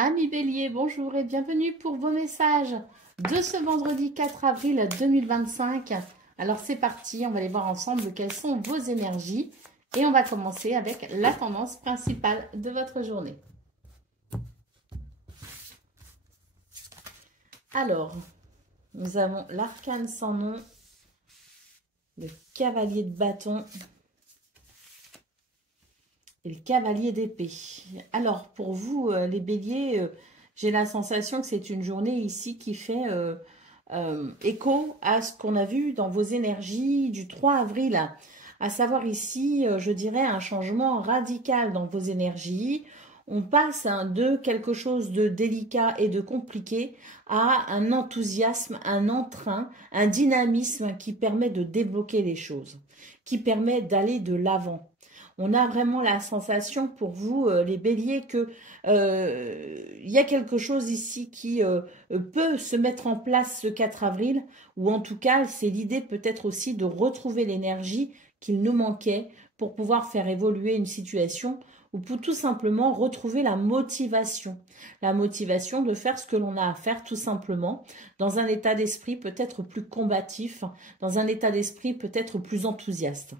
Amis Bélier, bonjour et bienvenue pour vos messages de ce vendredi 4 avril 2025. Alors c'est parti, on va aller voir ensemble quelles sont vos énergies et on va commencer avec la tendance principale de votre journée. Alors, nous avons l'arcane sans nom, le cavalier de bâton et le cavalier d'épée. Alors, pour vous, les béliers, j'ai la sensation que c'est une journée ici qui fait écho à ce qu'on a vu dans vos énergies du 3 avril. À savoir ici, je dirais, un changement radical dans vos énergies. On passe de quelque chose de délicat et de compliqué à un enthousiasme, un entrain, un dynamisme qui permet de débloquer les choses, qui permet d'aller de l'avant. On a vraiment la sensation pour vous, les béliers, que y a quelque chose ici qui peut se mettre en place ce 4 avril, ou en tout cas, c'est l'idée peut-être aussi de retrouver l'énergie qu'il nous manquait pour pouvoir faire évoluer une situation, ou pour tout simplement retrouver la motivation de faire ce que l'on a à faire tout simplement, dans un état d'esprit peut-être plus combatif, dans un état d'esprit peut-être plus enthousiaste.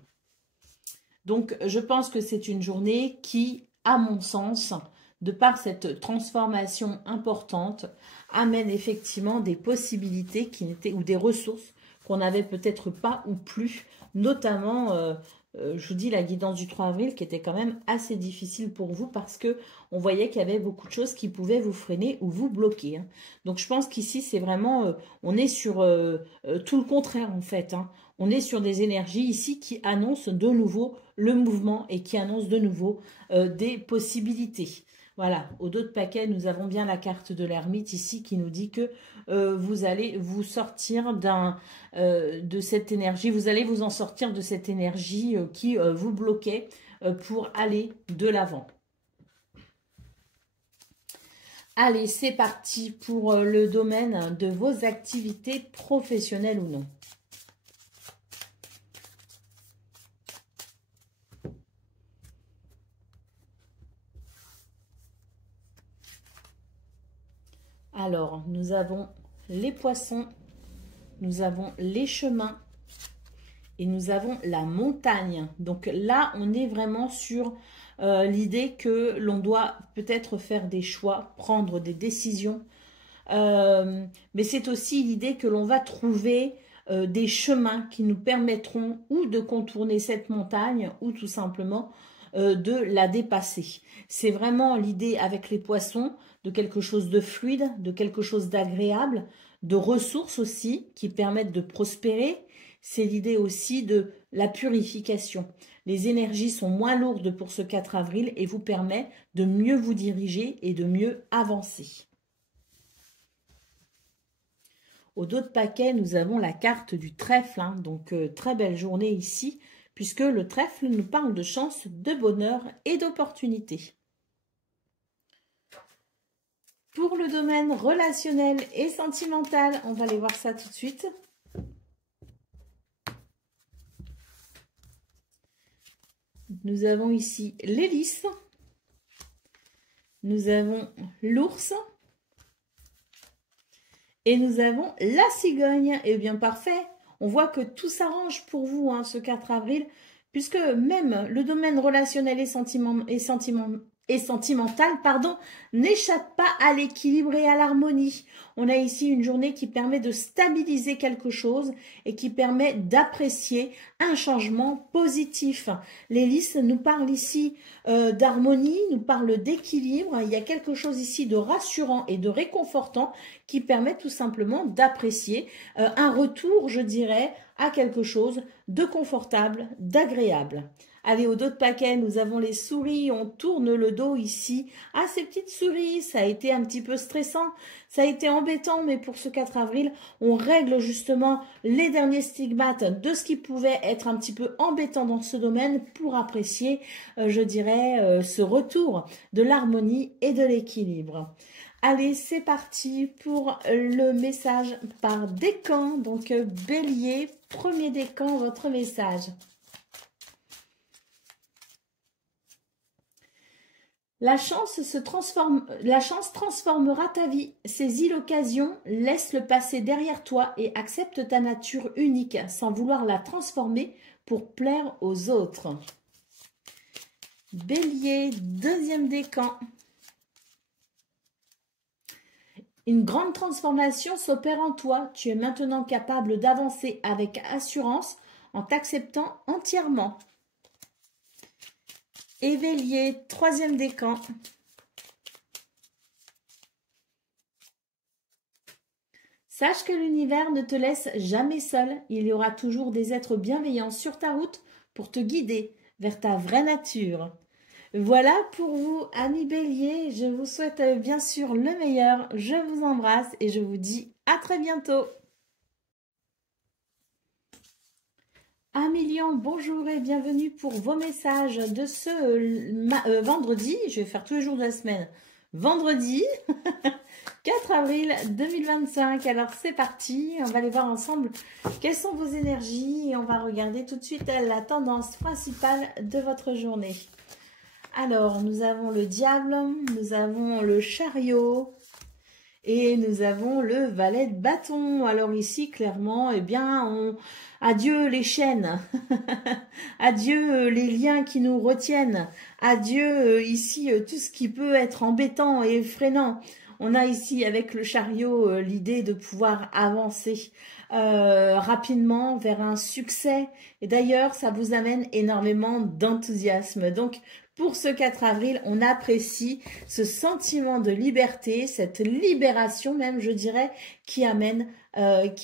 Donc, je pense que c'est une journée qui, à mon sens, de par cette transformation importante, amène effectivement des possibilités qui n'étaient, ou des ressources qu'on n'avait peut-être pas ou plus, notamment, je vous dis, la guidance du 3 avril qui était quand même assez difficile pour vous parce que on voyait qu'il y avait beaucoup de choses qui pouvaient vous freiner ou vous bloquer. Donc, je pense qu'ici, c'est vraiment, on est sur tout le contraire en fait. On est sur des énergies ici qui annoncent de nouveau le mouvement et qui annoncent de nouveau des possibilités. Voilà, au dos de paquet, nous avons bien la carte de l'ermite ici qui nous dit que vous allez vous sortir de cette énergie, vous allez vous en sortir de cette énergie qui vous bloquait pour aller de l'avant. Allez, c'est parti pour le domaine de vos activités professionnelles ou non. Alors, nous avons les poissons, nous avons les chemins et nous avons la montagne. Donc là, on est vraiment sur l'idée que l'on doit peut-être faire des choix, prendre des décisions. Mais c'est aussi l'idée que l'on va trouver des chemins qui nous permettront ou de contourner cette montagne ou tout simplement de la dépasser. C'est vraiment l'idée avec les poissons de quelque chose de fluide, de quelque chose d'agréable, de ressources aussi qui permettent de prospérer. C'est l'idée aussi de la purification. Les énergies sont moins lourdes pour ce 4 avril et vous permettent de mieux vous diriger et de mieux avancer. Au dos de paquet, nous avons la carte du trèfle, donc très belle journée ici, puisque le trèfle nous parle de chance, de bonheur et d'opportunité. Pour le domaine relationnel et sentimental, on va aller voir ça tout de suite. Nous avons ici l'hélice, nous avons l'ours et nous avons la cigogne. Et bien parfait, on voit que tout s'arrange pour vous ce 4 avril, puisque même le domaine relationnel et sentimental, n'échappe pas à l'équilibre et à l'harmonie. On a ici une journée qui permet de stabiliser quelque chose et qui permet d'apprécier un changement positif. L'hélice nous parle ici d'harmonie, nous parle d'équilibre. Il y a quelque chose ici de rassurant et de réconfortant qui permet tout simplement d'apprécier un retour, je dirais, à quelque chose de confortable, d'agréable. Allez, au dos de paquet, nous avons les souris. On tourne le dos ici à ces petites souris. Ça a été un petit peu stressant, ça a été embêtant, mais pour ce 4 avril, on règle justement les derniers stigmates de ce qui pouvait être un petit peu embêtant dans ce domaine pour apprécier, je dirais, ce retour de l'harmonie et de l'équilibre. Allez, c'est parti pour le message par décan. Donc, Bélier, premier décan, votre message. La chance transformera ta vie. Saisis l'occasion, laisse le passé derrière toi et accepte ta nature unique sans vouloir la transformer pour plaire aux autres. Bélier, deuxième décan. Une grande transformation s'opère en toi. Tu es maintenant capable d'avancer avec assurance en t'acceptant entièrement. Et Bélier, troisième décan. Sache que l'univers ne te laisse jamais seul. Il y aura toujours des êtres bienveillants sur ta route pour te guider vers ta vraie nature. Voilà pour vous, amis Bélier. Je vous souhaite bien sûr le meilleur. Je vous embrasse et je vous dis à très bientôt. Amis Lions, bonjour et bienvenue pour vos messages de ce vendredi. Je vais faire tous les jours de la semaine. Vendredi 4 avril 2025. Alors c'est parti, on va aller voir ensemble quelles sont vos énergies et on va regarder tout de suite la tendance principale de votre journée. Alors, nous avons le diable, nous avons le chariot et nous avons le valet de bâton. Alors ici, clairement, eh bien, adieu les chaînes, adieu les liens qui nous retiennent, adieu ici tout ce qui peut être embêtant et freinant. On a ici avec le chariot l'idée de pouvoir avancer rapidement vers un succès. Et d'ailleurs, ça vous amène énormément d'enthousiasme. Donc, pour ce 4 avril, on apprécie ce sentiment de liberté, cette libération même, je dirais, qui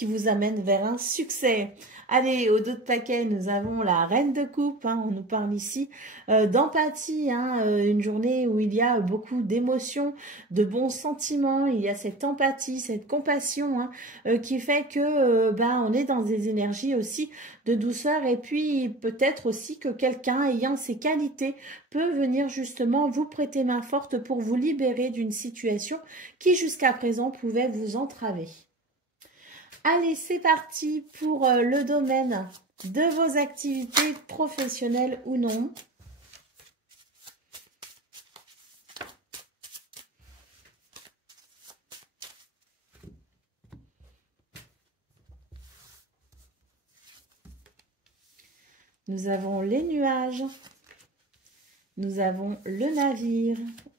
vous amène vers un succès. Allez, au dos de paquet, nous avons la reine de coupe. On nous parle ici d'empathie, une journée où il y a beaucoup d'émotions, de bons sentiments. Il y a cette empathie, cette compassion qui fait que on est dans des énergies aussi de douceur. Et puis peut-être aussi que quelqu'un ayant ces qualités peut venir justement vous prêter main forte pour vous libérer d'une situation qui jusqu'à présent pouvait vous entraver. Allez, c'est parti pour le domaine de vos activités professionnelles ou non. Nous avons les nuages, nous avons le navire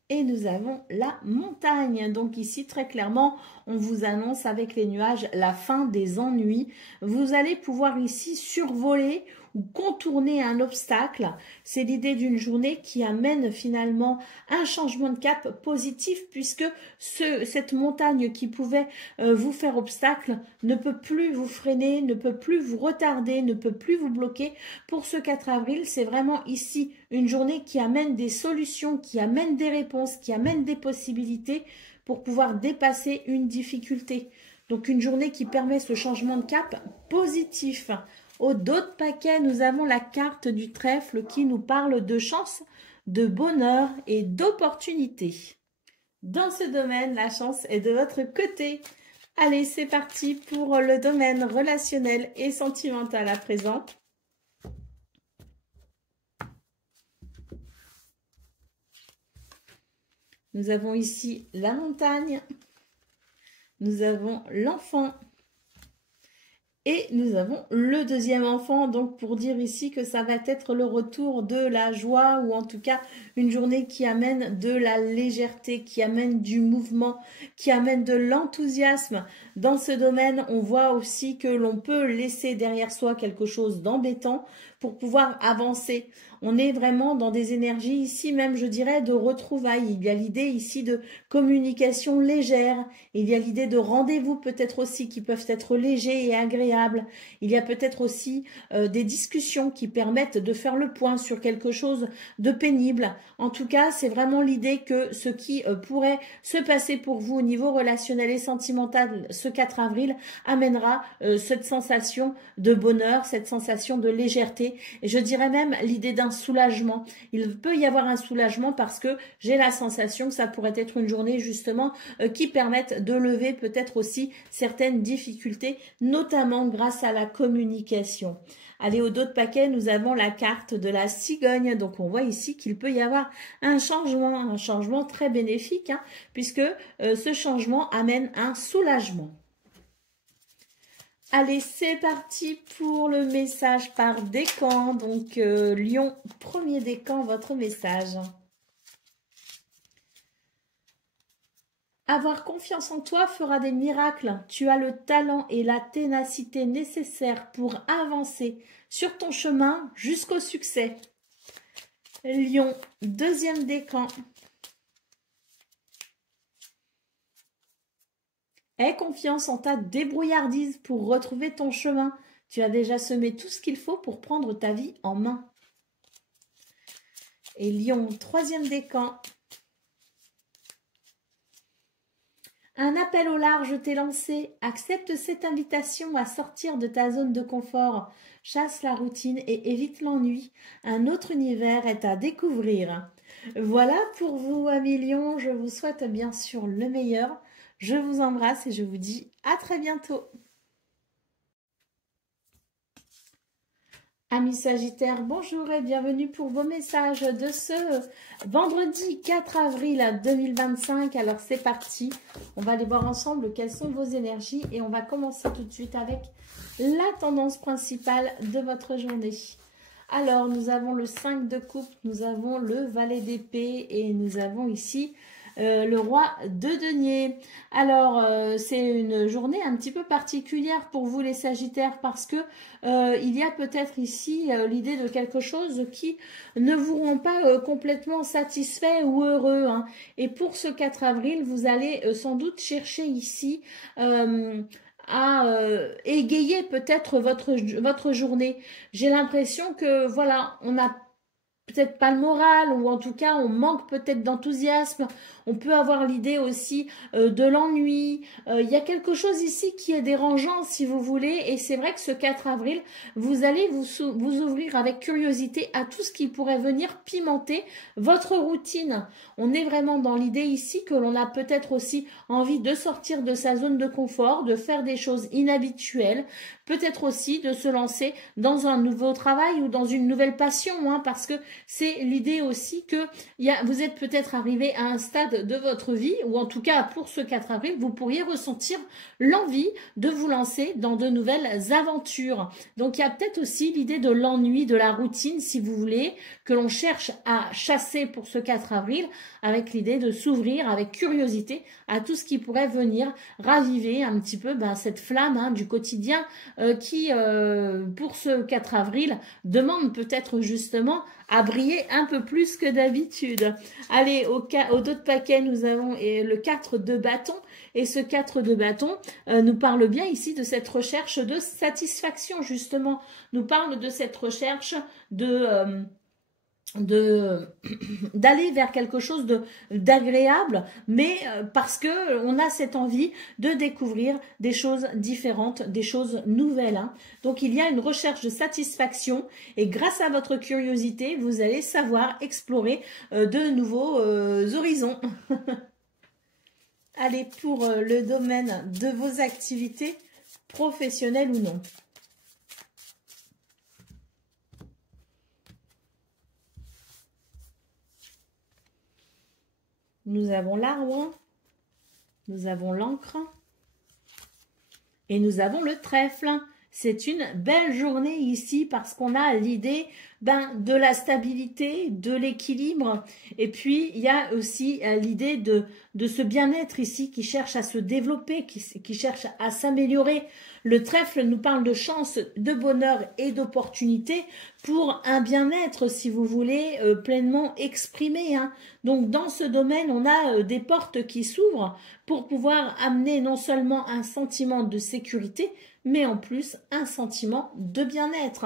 et nous avons la montagne. Donc ici, très clairement, on vous annonce avec les nuages la fin des ennuis. Vous allez pouvoir ici survoler ou contourner un obstacle. C'est l'idée d'une journée qui amène finalement un changement de cap positif puisque cette montagne qui pouvait vous faire obstacle ne peut plus vous freiner, ne peut plus vous retarder, ne peut plus vous bloquer. Pour ce 4 avril, c'est vraiment ici une journée qui amène des solutions, qui amène des réponses, qui amène des possibilités pour pouvoir dépasser une difficulté. Donc une journée qui permet ce changement de cap positif. Au dos de paquet, nous avons la carte du trèfle qui nous parle de chance, de bonheur et d'opportunité. Dans ce domaine, la chance est de votre côté. Allez, c'est parti pour le domaine relationnel et sentimental à présent. Nous avons ici la montagne, nous avons l'enfant et nous avons le deuxième enfant. Donc pour dire ici que ça va être le retour de la joie ou en tout cas une journée qui amène de la légèreté, qui amène du mouvement, qui amène de l'enthousiasme. Dans ce domaine, on voit aussi que l'on peut laisser derrière soi quelque chose d'embêtant pour pouvoir avancer. On est vraiment dans des énergies ici même, je dirais, de retrouvailles. Il y a l'idée ici de communication légère. Il y a l'idée de rendez-vous peut-être aussi qui peuvent être légers et agréables. Il y a peut-être aussi des discussions qui permettent de faire le point sur quelque chose de pénible. En tout cas, c'est vraiment l'idée que ce qui pourrait se passer pour vous au niveau relationnel et sentimental ce 4 avril amènera cette sensation de bonheur, cette sensation de légèreté. Et je dirais même l'idée d'un soulagement. Il peut y avoir un soulagement parce que j'ai la sensation que ça pourrait être une journée justement qui permette de lever peut-être aussi certaines difficultés, notamment grâce à la communication. Allez, au dos de paquet, nous avons la carte de la cigogne. Donc, on voit ici qu'il peut y avoir un changement très bénéfique, hein, puisque ce changement amène un soulagement. Allez, c'est parti pour le message par décan. Donc, Lion, premier décan, votre message. Avoir confiance en toi fera des miracles. Tu as le talent et la ténacité nécessaires pour avancer sur ton chemin jusqu'au succès. Lion, deuxième décan. Aie confiance en ta débrouillardise pour retrouver ton chemin. Tu as déjà semé tout ce qu'il faut pour prendre ta vie en main. Et Lion, troisième décan. Un appel au large t'est lancé. Accepte cette invitation à sortir de ta zone de confort. Chasse la routine et évite l'ennui. Un autre univers est à découvrir. Voilà pour vous, amis Lions. Je vous souhaite bien sûr le meilleur. Je vous embrasse et je vous dis à très bientôt. Amis Sagittaires, bonjour et bienvenue pour vos messages de ce vendredi 4 avril 2025. Alors c'est parti, on va aller voir ensemble quelles sont vos énergies et on va commencer tout de suite avec la tendance principale de votre journée. Alors nous avons le 5 de coupe, nous avons le valet d'épée et nous avons ici le roi de denier. Alors, c'est une journée un petit peu particulière pour vous les Sagittaires parce que il y a peut-être ici l'idée de quelque chose qui ne vous rend pas complètement satisfait ou heureux, hein. Et pour ce 4 avril, vous allez sans doute chercher ici à égayer peut-être votre journée. J'ai l'impression que voilà, on a peut-être pas le moral, ou en tout cas on manque peut-être d'enthousiasme, on peut avoir l'idée aussi de l'ennui, il y a quelque chose ici qui est dérangeant si vous voulez, et c'est vrai que ce 4 avril, vous allez vous ouvrir avec curiosité à tout ce qui pourrait venir pimenter votre routine. On est vraiment dans l'idée ici que l'on a peut-être aussi envie de sortir de sa zone de confort, de faire des choses inhabituelles, peut-être aussi de se lancer dans un nouveau travail ou dans une nouvelle passion, hein, parce que c'est l'idée aussi que vous êtes peut-être arrivé à un stade de votre vie, ou en tout cas pour ce 4 avril, vous pourriez ressentir l'envie de vous lancer dans de nouvelles aventures. Donc il y a peut-être aussi l'idée de l'ennui, de la routine, si vous voulez, que l'on cherche à chasser pour ce 4 avril, avec l'idée de s'ouvrir avec curiosité à tout ce qui pourrait venir raviver un petit peu cette flamme, hein, du quotidien qui, pour ce 4 avril, demande peut-être justement à briller un peu plus que d'habitude. Allez, au dos de paquet, nous avons le 4 de bâton. Et ce 4 de bâton nous parle bien ici de cette recherche de satisfaction, justement. Nous parle de cette recherche d'aller vers quelque chose d'agréable, mais parce que on a cette envie de découvrir des choses différentes, des choses nouvelles, hein. Donc il y a une recherche de satisfaction et grâce à votre curiosité, vous allez savoir explorer de nouveaux horizons. Allez, pour le domaine de vos activités professionnelles ou non. Nous avons l'arbre, nous avons l'encre et nous avons le trèfle. C'est une belle journée ici parce qu'on a l'idée de la stabilité, de l'équilibre. Et puis, il y a aussi l'idée de ce bien-être ici qui cherche à se développer, qui cherche à s'améliorer. Le trèfle nous parle de chance, de bonheur et d'opportunité pour un bien-être, si vous voulez, pleinement exprimé, hein. Donc, dans ce domaine, on a des portes qui s'ouvrent pour pouvoir amener non seulement un sentiment de sécurité, mais en plus un sentiment de bien-être.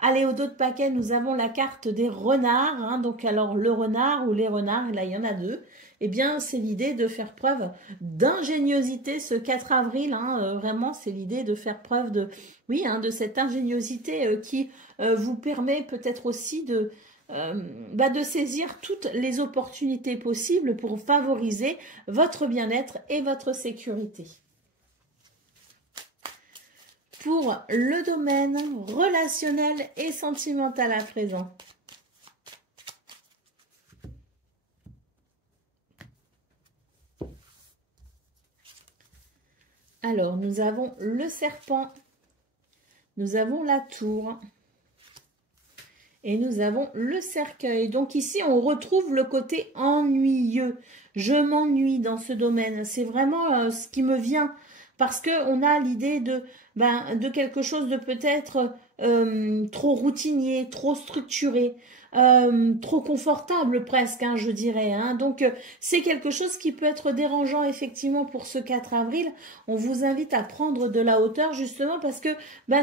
Allez, au dos de paquet, nous avons la carte des renards, hein. Donc, alors, le renard ou les renards, là, il y en a deux. Eh bien, c'est l'idée de faire preuve d'ingéniosité ce 4 avril, hein, vraiment, c'est l'idée de faire preuve de cette ingéniosité qui vous permet peut-être aussi de saisir toutes les opportunités possibles pour favoriser votre bien-être et votre sécurité. Pour le domaine relationnel et sentimental à présent. Alors, nous avons le serpent, nous avons la tour et nous avons le cercueil. Donc ici, on retrouve le côté ennuyeux. Je m'ennuie dans ce domaine. C'est vraiment ce qui me vient parce qu'on a l'idée de quelque chose de peut-être trop routinier, trop structuré. Trop confortable presque, hein, je dirais. Hein. Donc, c'est quelque chose qui peut être dérangeant effectivement pour ce 4 avril. On vous invite à prendre de la hauteur justement parce que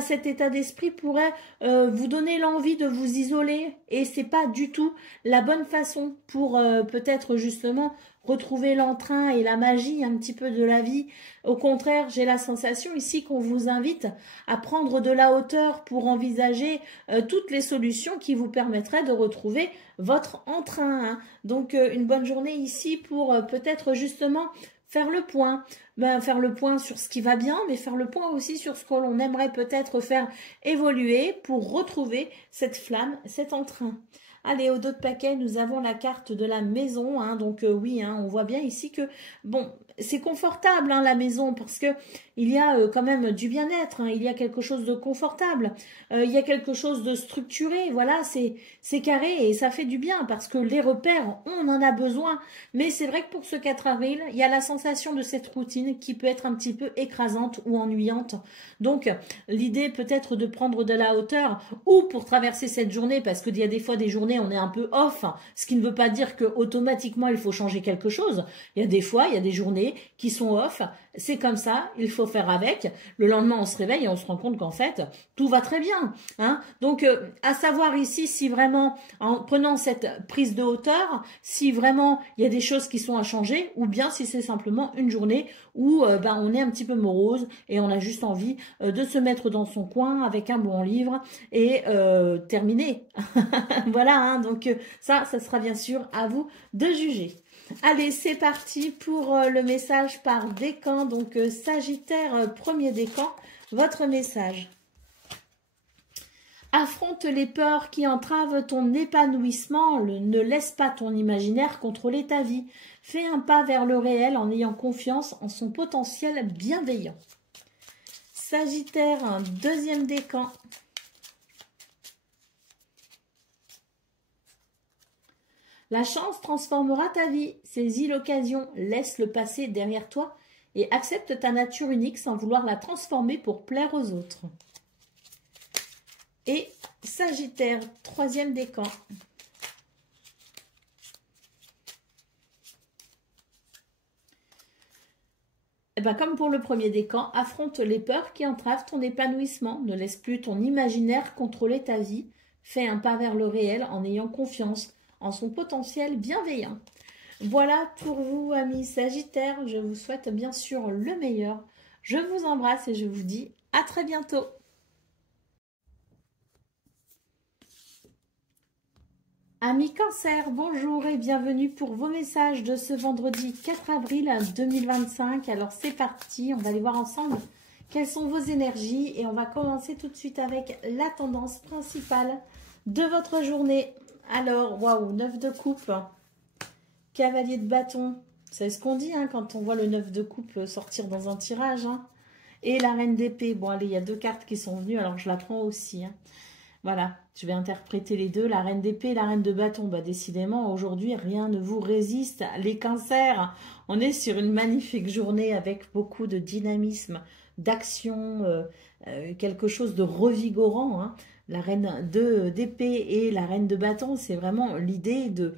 cet état d'esprit pourrait vous donner l'envie de vous isoler et c'est pas du tout la bonne façon pour peut-être justement retrouver l'entrain et la magie un petit peu de la vie. Au contraire, j'ai la sensation ici qu'on vous invite à prendre de la hauteur pour envisager toutes les solutions qui vous permettraient de retrouver votre entrain. Hein. Donc, une bonne journée ici pour peut-être justement faire le point. Faire le point sur ce qui va bien, mais faire le point aussi sur ce que l'on aimerait peut-être faire évoluer pour retrouver cette flamme, cet entrain. Allez, au dos de paquet, nous avons la carte de la maison. Hein, donc oui, hein, on voit bien ici que, bon, c'est confortable hein, la maison parce que il y a quand même du bien-être. Hein, il y a quelque chose de confortable. Il y a quelque chose de structuré. Voilà, c'est carré et ça fait du bien parce que les repères, on en a besoin. Mais c'est vrai que pour ce 4 avril, il y a la sensation de cette routine qui peut être un petit peu écrasante ou ennuyante. Donc, l'idée peut-être de prendre de la hauteur ou pour traverser cette journée parce qu'il y a des fois des journées on est un peu off, ce qui ne veut pas dire que automatiquement il faut changer quelque chose. Il y a des fois, il y a des journées qui sont off, c'est comme ça, il faut faire avec. Le lendemain, on se réveille et on se rend compte qu'en fait, tout va très bien. Hein. Donc, à savoir ici si vraiment, en prenant cette prise de hauteur, si vraiment il y a des choses qui sont à changer ou bien si c'est simplement une journée où on est un petit peu morose et on a juste envie de se mettre dans son coin avec un bon livre et terminer. Voilà, hein, donc ça sera bien sûr à vous de juger. Allez, c'est parti pour le message par décan. Donc, Sagittaire, premier décan, votre message. Affronte les peurs qui entravent ton épanouissement. Ne laisse pas ton imaginaire contrôler ta vie. Fais un pas vers le réel en ayant confiance en son potentiel bienveillant. Sagittaire, deuxième décan. La chance transformera ta vie. Saisis l'occasion, laisse le passé derrière toi et accepte ta nature unique sans vouloir la transformer pour plaire aux autres. Et Sagittaire, troisième décan. Comme pour le premier décan, affronte les peurs qui entravent ton épanouissement. Ne laisse plus ton imaginaire contrôler ta vie. Fais un pas vers le réel en ayant confiance en son potentiel bienveillant. Voilà pour vous, amis Sagittaires. Je vous souhaite bien sûr le meilleur. Je vous embrasse et je vous dis à très bientôt. Amis Cancer, bonjour et bienvenue pour vos messages de ce vendredi 4 avril 2025. Alors c'est parti, on va aller voir ensemble quelles sont vos énergies et on va commencer tout de suite avec la tendance principale de votre journée. Alors, waouh, 9 de coupe, cavalier de bâton, c'est ce qu'on dit hein, quand on voit le 9 de coupe sortir dans un tirage. Hein. Et la reine d'épée, bon allez, il y a deux cartes qui sont venues, alors je la prends aussi. Hein. Voilà, je vais interpréter les deux, la reine d'épée et la reine de bâton. Décidément, aujourd'hui, rien ne vous résiste. Les cancers, on est sur une magnifique journée avec beaucoup de dynamisme, d'action, quelque chose de revigorant. Hein. La reine d'épée et la reine de bâton, c'est vraiment l'idée de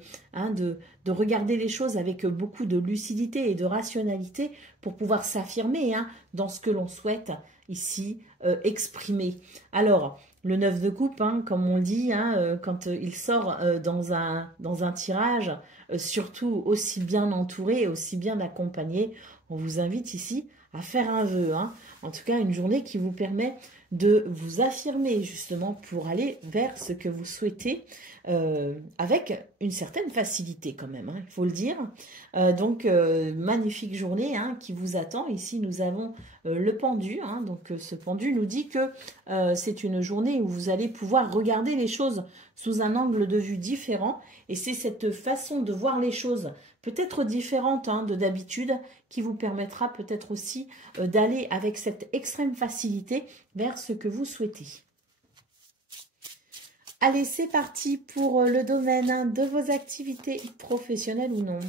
regarder les choses avec beaucoup de lucidité et de rationalité pour pouvoir s'affirmer hein, dans ce que l'on souhaite ici exprimer. Alors, le 9 de coupe, hein, comme on dit, hein, quand il sort dans un tirage, surtout aussi bien entouré, aussi bien accompagné. On vous invite ici à faire un vœu, hein. En tout cas, une journée qui vous permet de vous affirmer justement pour aller vers ce que vous souhaitez avec une certaine facilité quand même, hein, il faut le dire. Donc, magnifique journée hein, qui vous attend. Ici, nous avons le pendu. Hein, donc, ce pendu nous dit que c'est une journée où vous allez pouvoir regarder les choses sous un angle de vue différent. Et c'est cette façon de voir les choses peut-être différente hein, de d'habitude qui vous permettra peut-être aussi d'aller avec cette extrême facilité vers ce que vous souhaitez. Allez, c'est parti pour le domaine de vos activités professionnelles ou non.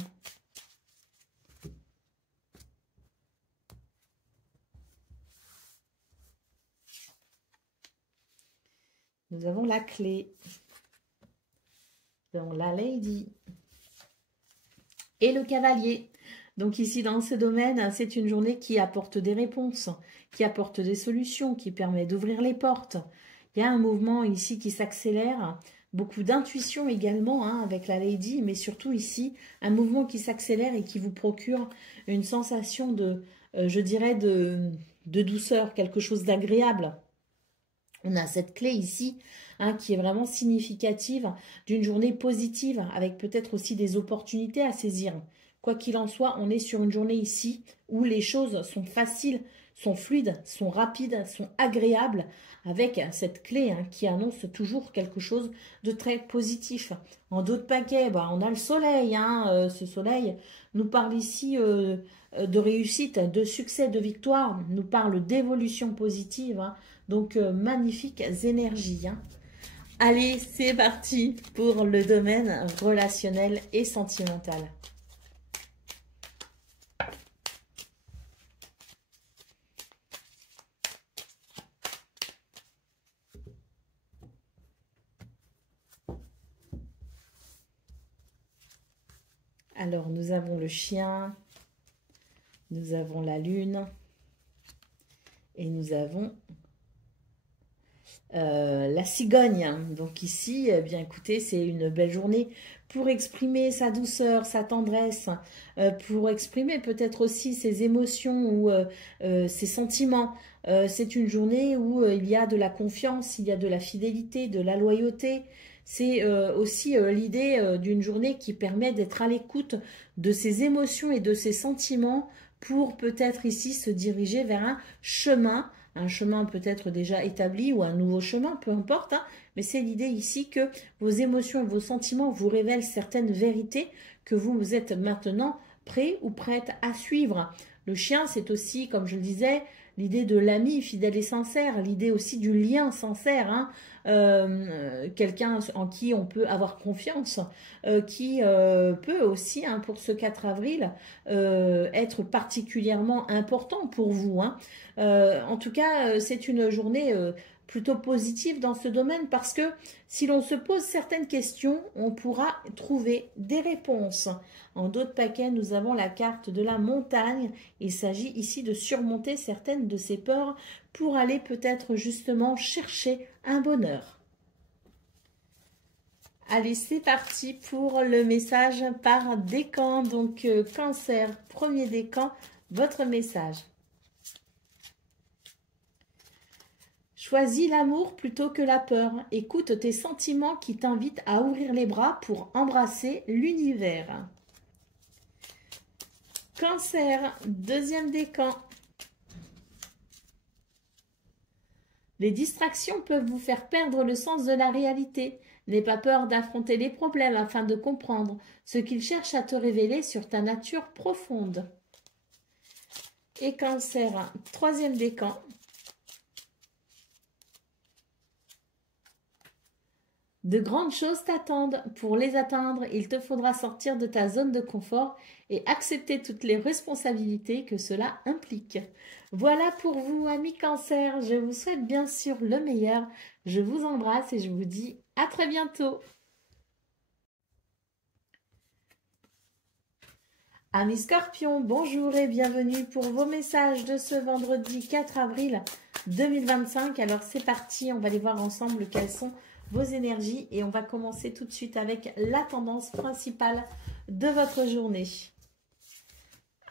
Nous avons la clé. Nous avons la lady. Et le cavalier. Donc ici, dans ce domaine, c'est une journée qui apporte des réponses, qui apporte des solutions, qui permet d'ouvrir les portes. Il y a un mouvement ici qui s'accélère, beaucoup d'intuition également hein, avec la lady, mais surtout ici, un mouvement qui s'accélère et qui vous procure une sensation de, je dirais, de douceur, quelque chose d'agréable. On a cette clé ici hein, qui est vraiment significative d'une journée positive avec peut-être aussi des opportunités à saisir. Quoi qu'il en soit, on est sur une journée ici où les choses sont faciles, sont fluides, sont rapides, sont agréables avec cette clé hein, qui annonce toujours quelque chose de très positif. En dos de paquet, bah, on a le soleil. Hein, ce soleil nous parle ici de réussite, de succès, de victoire, nous parle d'évolution positive. Hein, donc, magnifiques énergies. Hein. Allez, c'est parti pour le domaine relationnel et sentimental. Alors, nous avons le chien, nous avons la lune et nous avons la cigogne. Donc ici, eh bien écoutez, c'est une belle journée pour exprimer sa douceur, sa tendresse, pour exprimer peut-être aussi ses émotions ou ses sentiments. C'est une journée où il y a de la confiance, il y a de la fidélité, de la loyauté. C'est aussi l'idée d'une journée qui permet d'être à l'écoute de ses émotions et de ses sentiments pour peut-être ici se diriger vers un chemin peut-être déjà établi ou un nouveau chemin, peu importe. Hein, mais c'est l'idée ici que vos émotions et vos sentiments vous révèlent certaines vérités que vous êtes maintenant prêt ou prête à suivre. Le chien, c'est aussi, comme je le disais, l'idée de l'ami fidèle et sincère, l'idée aussi du lien sincère, hein, quelqu'un en qui on peut avoir confiance, qui peut aussi, hein, pour ce 4 avril, être particulièrement important pour vous. Hein. En tout cas, c'est une journée plutôt positive dans ce domaine parce que si l'on se pose certaines questions, on pourra trouver des réponses. En dos de paquet, nous avons la carte de la montagne. Il s'agit ici de surmonter certaines de ces peurs pour aller peut-être justement chercher un bonheur. Allez, c'est parti pour le message par décan. Donc, cancer, premier décan, votre message. Choisis l'amour plutôt que la peur. Écoute tes sentiments qui t'invitent à ouvrir les bras pour embrasser l'univers. Cancer, deuxième décan. Les distractions peuvent vous faire perdre le sens de la réalité. N'aie pas peur d'affronter les problèmes afin de comprendre ce qu'ils cherchent à te révéler sur ta nature profonde. Et Cancer, troisième décan. De grandes choses t'attendent. Pour les atteindre, il te faudra sortir de ta zone de confort et accepter toutes les responsabilités que cela implique. Voilà pour vous, amis Cancer. Je vous souhaite bien sûr le meilleur. Je vous embrasse et je vous dis à très bientôt. Amis Scorpions, bonjour et bienvenue pour vos messages de ce vendredi 4 avril 2025. Alors c'est parti, on va aller voir ensemble quelles sont vos énergies et on va commencer tout de suite avec la tendance principale de votre journée.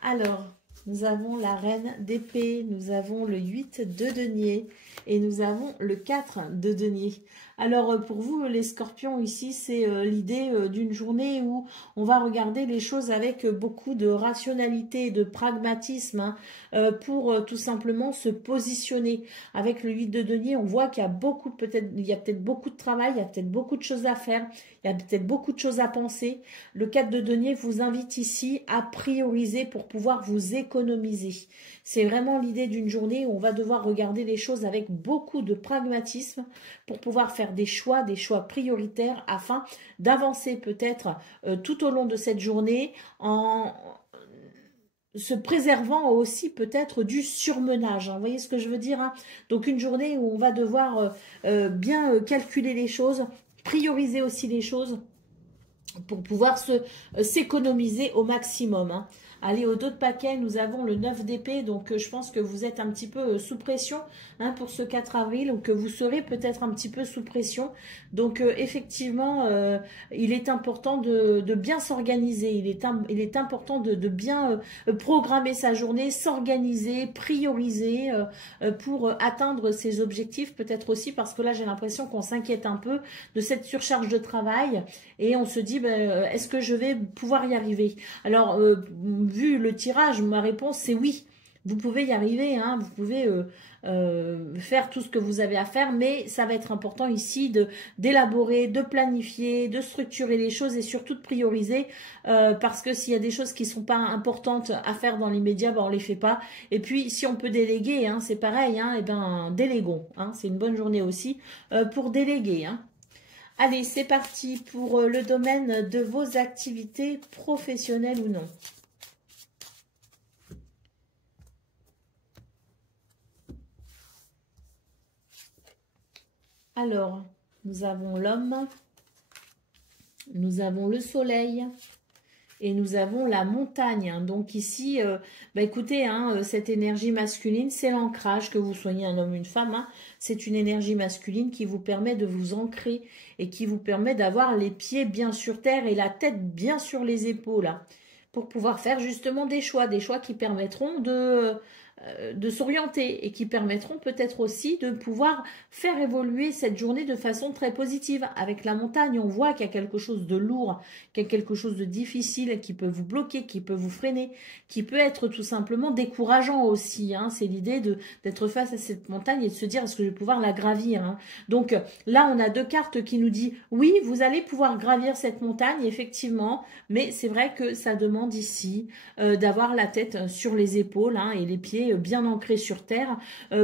Alors, nous avons la reine d'épée, nous avons le 8 de denier et nous avons le 4 de denier. Alors, pour vous, les scorpions, ici, c'est l'idée d'une journée où on va regarder les choses avec beaucoup de rationalité et de pragmatisme pour tout simplement se positionner. Avec le 8 de denier, on voit qu'il y a peut-être beaucoup de travail, il y a peut-être beaucoup de choses à faire, il y a peut-être beaucoup de choses à penser. Le 4 de denier vous invite ici à prioriser pour pouvoir vous économiser. C'est vraiment l'idée d'une journée où on va devoir regarder les choses avec beaucoup de pragmatisme pour pouvoir faire des choix prioritaires afin d'avancer peut-être tout au long de cette journée en se préservant aussi peut-être du surmenage. Vous voyez ce que je veux dire, hein? Donc une journée où on va devoir bien calculer les choses, prioriser aussi les choses pour pouvoir s'économiser au maximum. Hein. Allez, au dos de paquet, nous avons le 9 d'épée, donc je pense que vous êtes un petit peu sous pression hein, pour ce 4 avril, ou que vous serez peut-être un petit peu sous pression. Donc effectivement, il est important de bien s'organiser, il est important de bien programmer sa journée, s'organiser, prioriser pour atteindre ses objectifs, peut-être aussi parce que là j'ai l'impression qu'on s'inquiète un peu de cette surcharge de travail et on se dit est-ce que je vais pouvoir y arriver? Alors vu le tirage, ma réponse c'est oui. Vous pouvez y arriver, hein, vous pouvez faire tout ce que vous avez à faire, mais ça va être important ici d'élaborer, de planifier, de structurer les choses et surtout de prioriser parce que s'il y a des choses qui ne sont pas importantes à faire dans l'immédiat, on ne les fait pas. Et puis si on peut déléguer, hein, c'est pareil, hein, et ben délégons. Hein, c'est une bonne journée aussi pour déléguer. Hein. Allez, c'est parti pour le domaine de vos activités professionnelles ou non. Alors, nous avons l'homme, nous avons le soleil et nous avons la montagne. Donc ici, écoutez, hein, cette énergie masculine, c'est l'ancrage, que vous soyez un homme ou une femme. Hein, c'est une énergie masculine qui vous permet de vous ancrer et qui vous permet d'avoir les pieds bien sur terre et la tête bien sur les épaules. Hein, pour pouvoir faire justement des choix qui permettront de s'orienter et qui permettront peut-être aussi de pouvoir faire évoluer cette journée de façon très positive. Avec la montagne, on voit qu'il y a quelque chose de lourd, qu'il y a quelque chose de difficile qui peut vous bloquer, qui peut vous freiner, qui peut être tout simplement décourageant aussi. Hein. C'est l'idée d'être face à cette montagne et de se dire est-ce que je vais pouvoir la gravir. Hein. Donc là, on a deux cartes qui nous disent oui, vous allez pouvoir gravir cette montagne, effectivement, mais c'est vrai que ça demande ici d'avoir la tête sur les épaules hein, et les pieds bien ancrés sur terre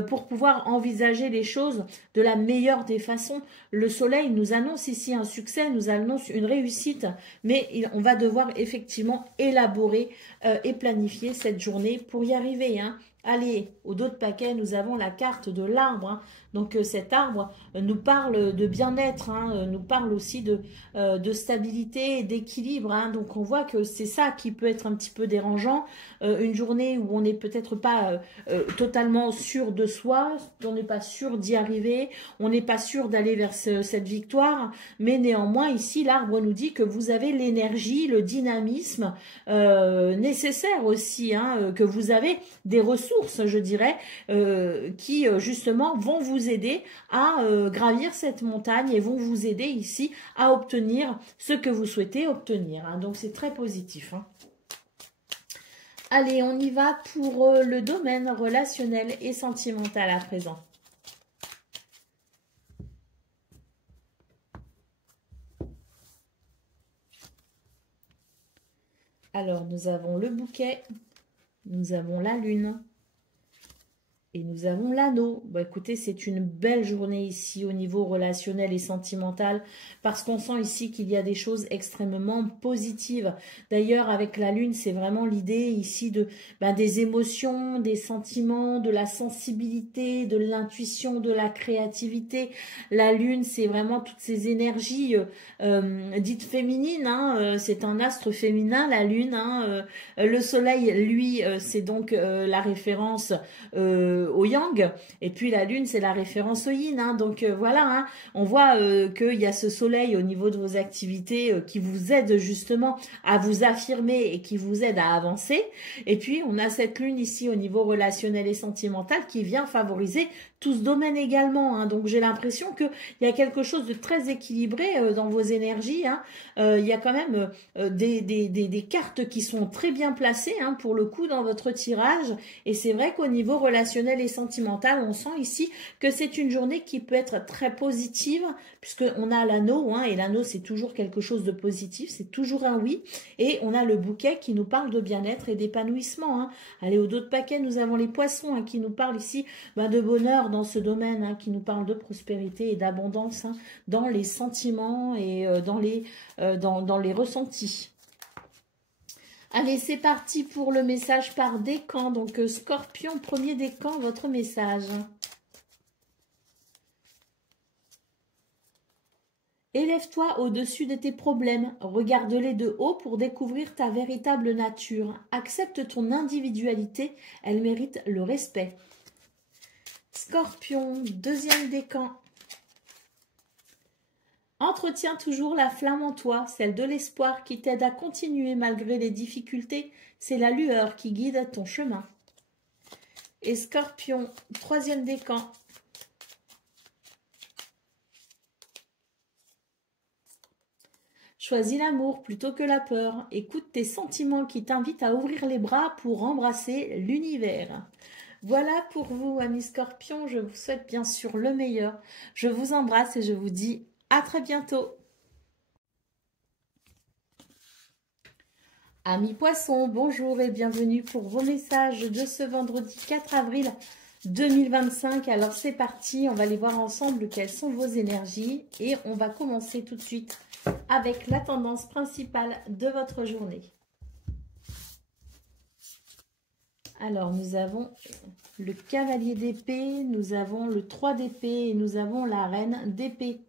pour pouvoir envisager les choses de la meilleure des façons. Le soleil nous annonce ici un succès, nous annonce une réussite, mais on va devoir effectivement élaborer et planifier cette journée pour y arriver. Hein. Allez, au dos de paquet, nous avons la carte de l'arbre. Hein. Donc cet arbre nous parle de bien-être, hein, nous parle aussi de stabilité et d'équilibre. Hein. Donc on voit que c'est ça qui peut être un petit peu dérangeant. Une journée où on n'est peut-être pas totalement sûr de soi, on n'est pas sûr d'y arriver, on n'est pas sûr d'aller vers cette victoire. Mais néanmoins, ici, l'arbre nous dit que vous avez l'énergie, le dynamisme nécessaire aussi, hein, que vous avez des ressources, je dirais, qui justement vont vous aider à gravir cette montagne et vont vous aider ici à obtenir ce que vous souhaitez obtenir. Hein. Donc c'est très positif. Hein. Allez, on y va pour le domaine relationnel et sentimental à présent. Alors, nous avons le bouquet, nous avons la lune. Et nous avons l'anneau. Bah, écoutez, c'est une belle journée ici au niveau relationnel et sentimental parce qu'on sent ici qu'il y a des choses extrêmement positives. D'ailleurs, avec la lune, c'est vraiment l'idée ici des émotions, des sentiments, de la sensibilité, de l'intuition, de la créativité. La lune, c'est vraiment toutes ces énergies dites féminines. Hein, c'est un astre féminin, la lune. Hein, le soleil, lui, c'est donc la référence au yang, et puis la lune c'est la référence au yin, hein. Donc voilà, hein, on voit qu'il y a ce soleil au niveau de vos activités qui vous aide justement à vous affirmer et qui vous aide à avancer, et puis on a cette lune ici au niveau relationnel et sentimental qui vient favoriser tout ce domaine également, hein. Donc j'ai l'impression qu'il y a quelque chose de très équilibré dans vos énergies, hein. Il y a quand même des cartes qui sont très bien placées, hein, pour le coup dans votre tirage, et c'est vrai qu'au niveau relationnel et sentimental, on sent ici que c'est une journée qui peut être très positive, puisqu'on a l'anneau, hein, et l'anneau c'est toujours quelque chose de positif, c'est toujours un oui, et on a le bouquet qui nous parle de bien-être et d'épanouissement, hein. Allez, au dos de paquet, nous avons les poissons, hein, qui nous parlent ici de bonheur dans ce domaine, hein, qui nous parle de prospérité et d'abondance, hein, dans les sentiments et dans les ressentis. Allez, c'est parti pour le message par décan. Donc, Scorpion, premier décan, votre message. Élève-toi au-dessus de tes problèmes. Regarde-les de haut pour découvrir ta véritable nature. Accepte ton individualité. Elle mérite le respect. Scorpion, deuxième décan. Entretiens toujours la flamme en toi, celle de l'espoir qui t'aide à continuer malgré les difficultés. C'est la lueur qui guide ton chemin. Et Scorpion, troisième décan. Choisis l'amour plutôt que la peur. Écoute tes sentiments qui t'invitent à ouvrir les bras pour embrasser l'univers. Voilà pour vous, amis Scorpions. Je vous souhaite bien sûr le meilleur. Je vous embrasse et je vous dis à très bientôt. Amis Poissons, bonjour et bienvenue pour vos messages de ce vendredi 4 avril 2025. Alors c'est parti, on va aller voir ensemble quelles sont vos énergies et on va commencer tout de suite avec la tendance principale de votre journée. Alors, nous avons le cavalier d'épée, nous avons le 3 d'épée et nous avons la reine d'épée.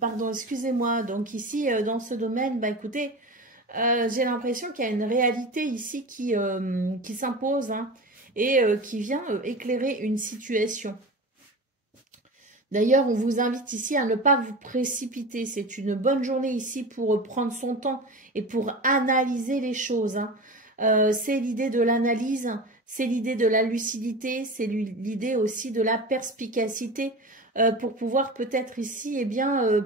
Pardon, excusez-moi. Donc ici, dans ce domaine, écoutez, j'ai l'impression qu'il y a une réalité ici qui s'impose, hein, et qui vient éclairer une situation. D'ailleurs, on vous invite ici à ne pas vous précipiter. C'est une bonne journée ici pour prendre son temps et pour analyser les choses, hein. C'est l'idée de l'analyse, c'est l'idée de la lucidité, c'est l'idée aussi de la perspicacité pour pouvoir peut-être ici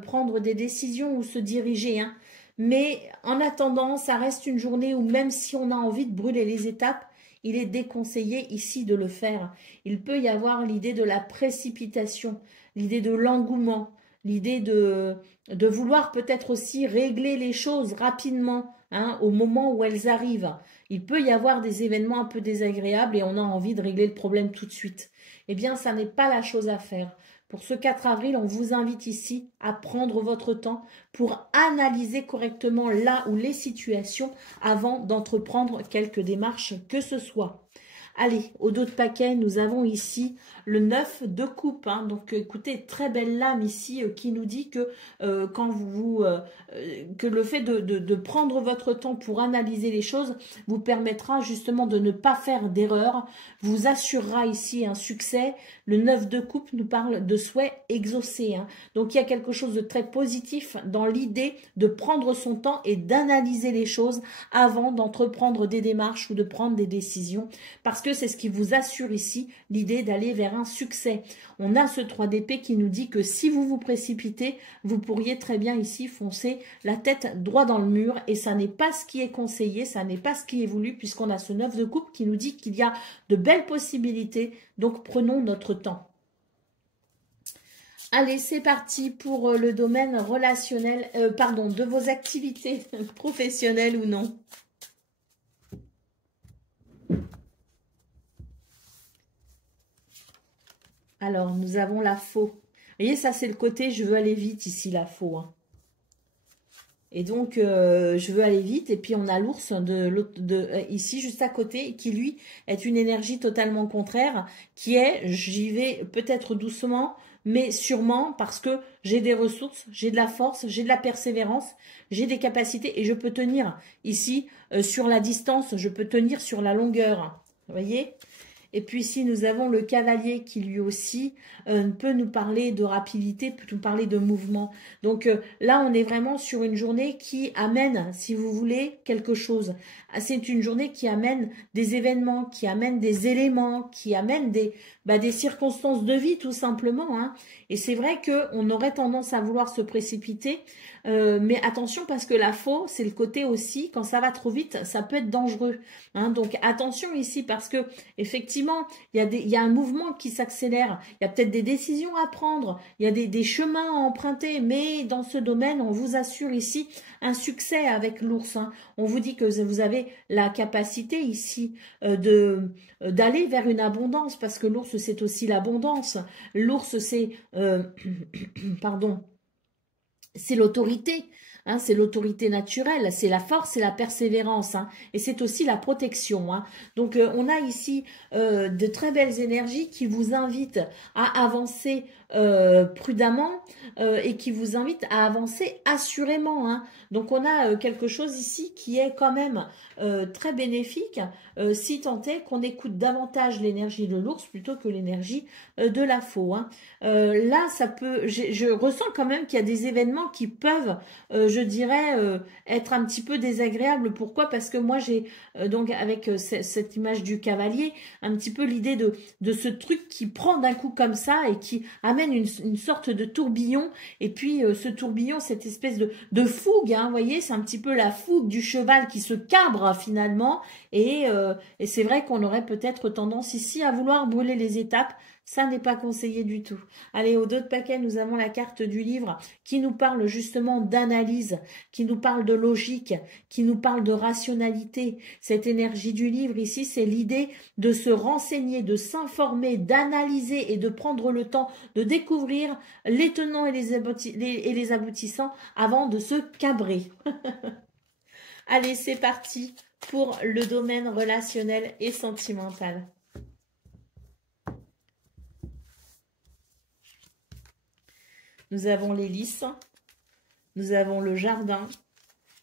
prendre des décisions ou se diriger, hein. Mais en attendant, ça reste une journée où même si on a envie de brûler les étapes, il est déconseillé ici de le faire. Il peut y avoir l'idée de la précipitation, l'idée de l'engouement, l'idée de vouloir peut-être aussi régler les choses rapidement, hein, au moment où elles arrivent. Il peut y avoir des événements un peu désagréables et on a envie de régler le problème tout de suite. Eh bien, ça n'est pas la chose à faire. Pour ce 4 avril, on vous invite ici à prendre votre temps pour analyser correctement là où les situations avant d'entreprendre quelques démarches que ce soit. Allez, au dos de paquet, nous avons ici le 9 de coupe, hein. Donc, écoutez, très belle lame ici qui nous dit que que le fait de prendre votre temps pour analyser les choses vous permettra justement de ne pas faire d'erreur, vous assurera ici un succès. Le 9 de coupe nous parle de souhait exaucé, hein. Donc, il y a quelque chose de très positif dans l'idée de prendre son temps et d'analyser les choses avant d'entreprendre des démarches ou de prendre des décisions, parce que c'est ce qui vous assure ici l'idée d'aller vers un succès. On a ce 3 d'épée qui nous dit que si vous vous précipitez, vous pourriez très bien ici foncer la tête droit dans le mur, et ça n'est pas ce qui est conseillé, ça n'est pas ce qui est voulu, puisqu'on a ce 9 de coupe qui nous dit qu'il y a de belles possibilités, donc prenons notre temps. Allez, c'est parti pour le domaine relationnel, de vos activités professionnelles ou non. Alors, nous avons la faux. Vous voyez, ça, c'est le côté « je veux aller vite » ici, la faux, hein. Et donc, je veux aller vite. Et puis, on a l'ours ici, juste à côté, qui, lui, est une énergie totalement contraire, qui est « j'y vais peut-être doucement, mais sûrement parce que j'ai des ressources, j'ai de la force, j'ai de la persévérance, j'ai des capacités et je peux tenir ici sur la distance, je peux tenir sur la longueur. » Vous voyez? Et puis ici, nous avons le cavalier qui lui aussi peut nous parler de rapidité, peut nous parler de mouvement. Donc là, on est vraiment sur une journée qui amène, si vous voulez, quelque chose. C'est une journée qui amène des événements, qui amène des éléments, qui amène des circonstances de vie, tout simplement. Hein. Et c'est vrai qu'on aurait tendance à vouloir se précipiter, mais attention parce que la faux, c'est le côté aussi, quand ça va trop vite, ça peut être dangereux. Hein. Donc attention ici parce que effectivement, il y a un mouvement qui s'accélère, il y a peut-être des décisions à prendre, il y a des chemins à emprunter, mais dans ce domaine, on vous assure ici un succès avec l'ours. Hein. On vous dit que vous avez la capacité ici d'aller vers une abondance, parce que l'ours, c'est aussi l'abondance. L'ours, c'est... pardon. C'est l'autorité, hein, c'est l'autorité naturelle, c'est la force, c'est la persévérance, hein, et c'est aussi la protection. Hein. Donc, on a ici de très belles énergies qui vous invitent à avancer prudemment et qui vous invitent à avancer assurément. Hein. Donc, on a quelque chose ici qui est quand même très bénéfique, si tant est qu'on écoute davantage l'énergie de l'ours plutôt que l'énergie de la faux. Hein. Là, ça peut, je ressens quand même qu'il y a des événements qui peuvent, je dirais, être un petit peu désagréables. Pourquoi? Parce que moi, j'ai donc avec cette image du cavalier, un petit peu l'idée de ce truc qui prend d'un coup comme ça et qui amène une sorte de tourbillon. Et puis, ce tourbillon, cette espèce de fougue, hein, vous voyez, c'est un petit peu la fougue du cheval qui se cabre finalement. Et c'est vrai qu'on aurait peut-être tendance ici à vouloir brûler les étapes. Ça n'est pas conseillé du tout. Allez, au dos de paquet, nous avons la carte du livre qui nous parle justement d'analyse, qui nous parle de logique, qui nous parle de rationalité. Cette énergie du livre ici, c'est l'idée de se renseigner, de s'informer, d'analyser et de prendre le temps de découvrir les tenants et les aboutissants avant de se cabrer. Allez, c'est parti pour le domaine relationnel et sentimental. Nous avons les lys, nous avons le jardin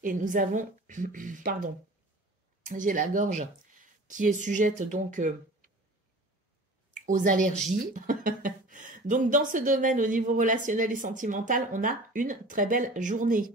et nous avons, pardon, j'ai la gorge qui est sujette donc aux allergies. Donc dans ce domaine au niveau relationnel et sentimental, on a une très belle journée.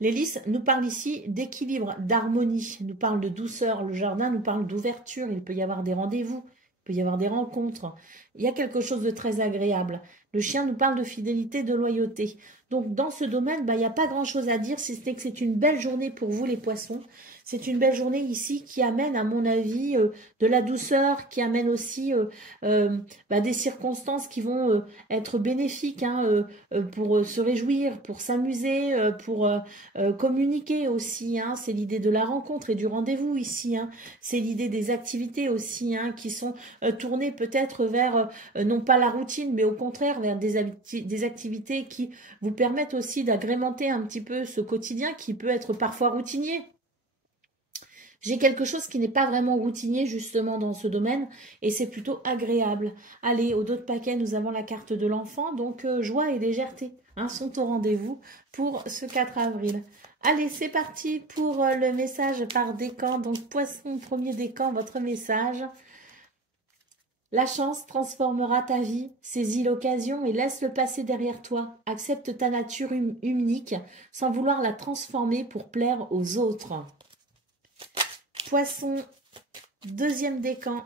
Les lys nous parlent ici d'équilibre, d'harmonie, nous parlent de douceur. Le jardin nous parle d'ouverture, il peut y avoir des rendez-vous. Il peut y avoir des rencontres. Il y a quelque chose de très agréable. Le chien nous parle de fidélité, de loyauté. Donc, dans ce domaine, il n'y a pas grand-chose à dire, si ce n'est que c'est une belle journée pour vous, les poissons. C'est une belle journée ici qui amène, à mon avis, de la douceur, qui amène aussi des circonstances qui vont être bénéfiques hein, pour se réjouir, pour s'amuser, pour communiquer aussi. Hein. C'est l'idée de la rencontre et du rendez-vous ici. Hein. C'est l'idée des activités aussi hein, qui sont tournées peut-être vers, non pas la routine, mais au contraire, vers des activités qui vous permettent aussi d'agrémenter un petit peu ce quotidien qui peut être parfois routinier. J'ai quelque chose qui n'est pas vraiment routinier justement dans ce domaine et c'est plutôt agréable. Allez, au dos de paquet, nous avons la carte de l'enfant, donc joie et légèreté hein, sont au rendez-vous pour ce 4 avril. Allez, c'est parti pour le message par décan. Donc, poisson, premier décan, votre message. La chance transformera ta vie. Saisis l'occasion et laisse le passé derrière toi. Accepte ta nature unique sans vouloir la transformer pour plaire aux autres. Poisson, deuxième décan.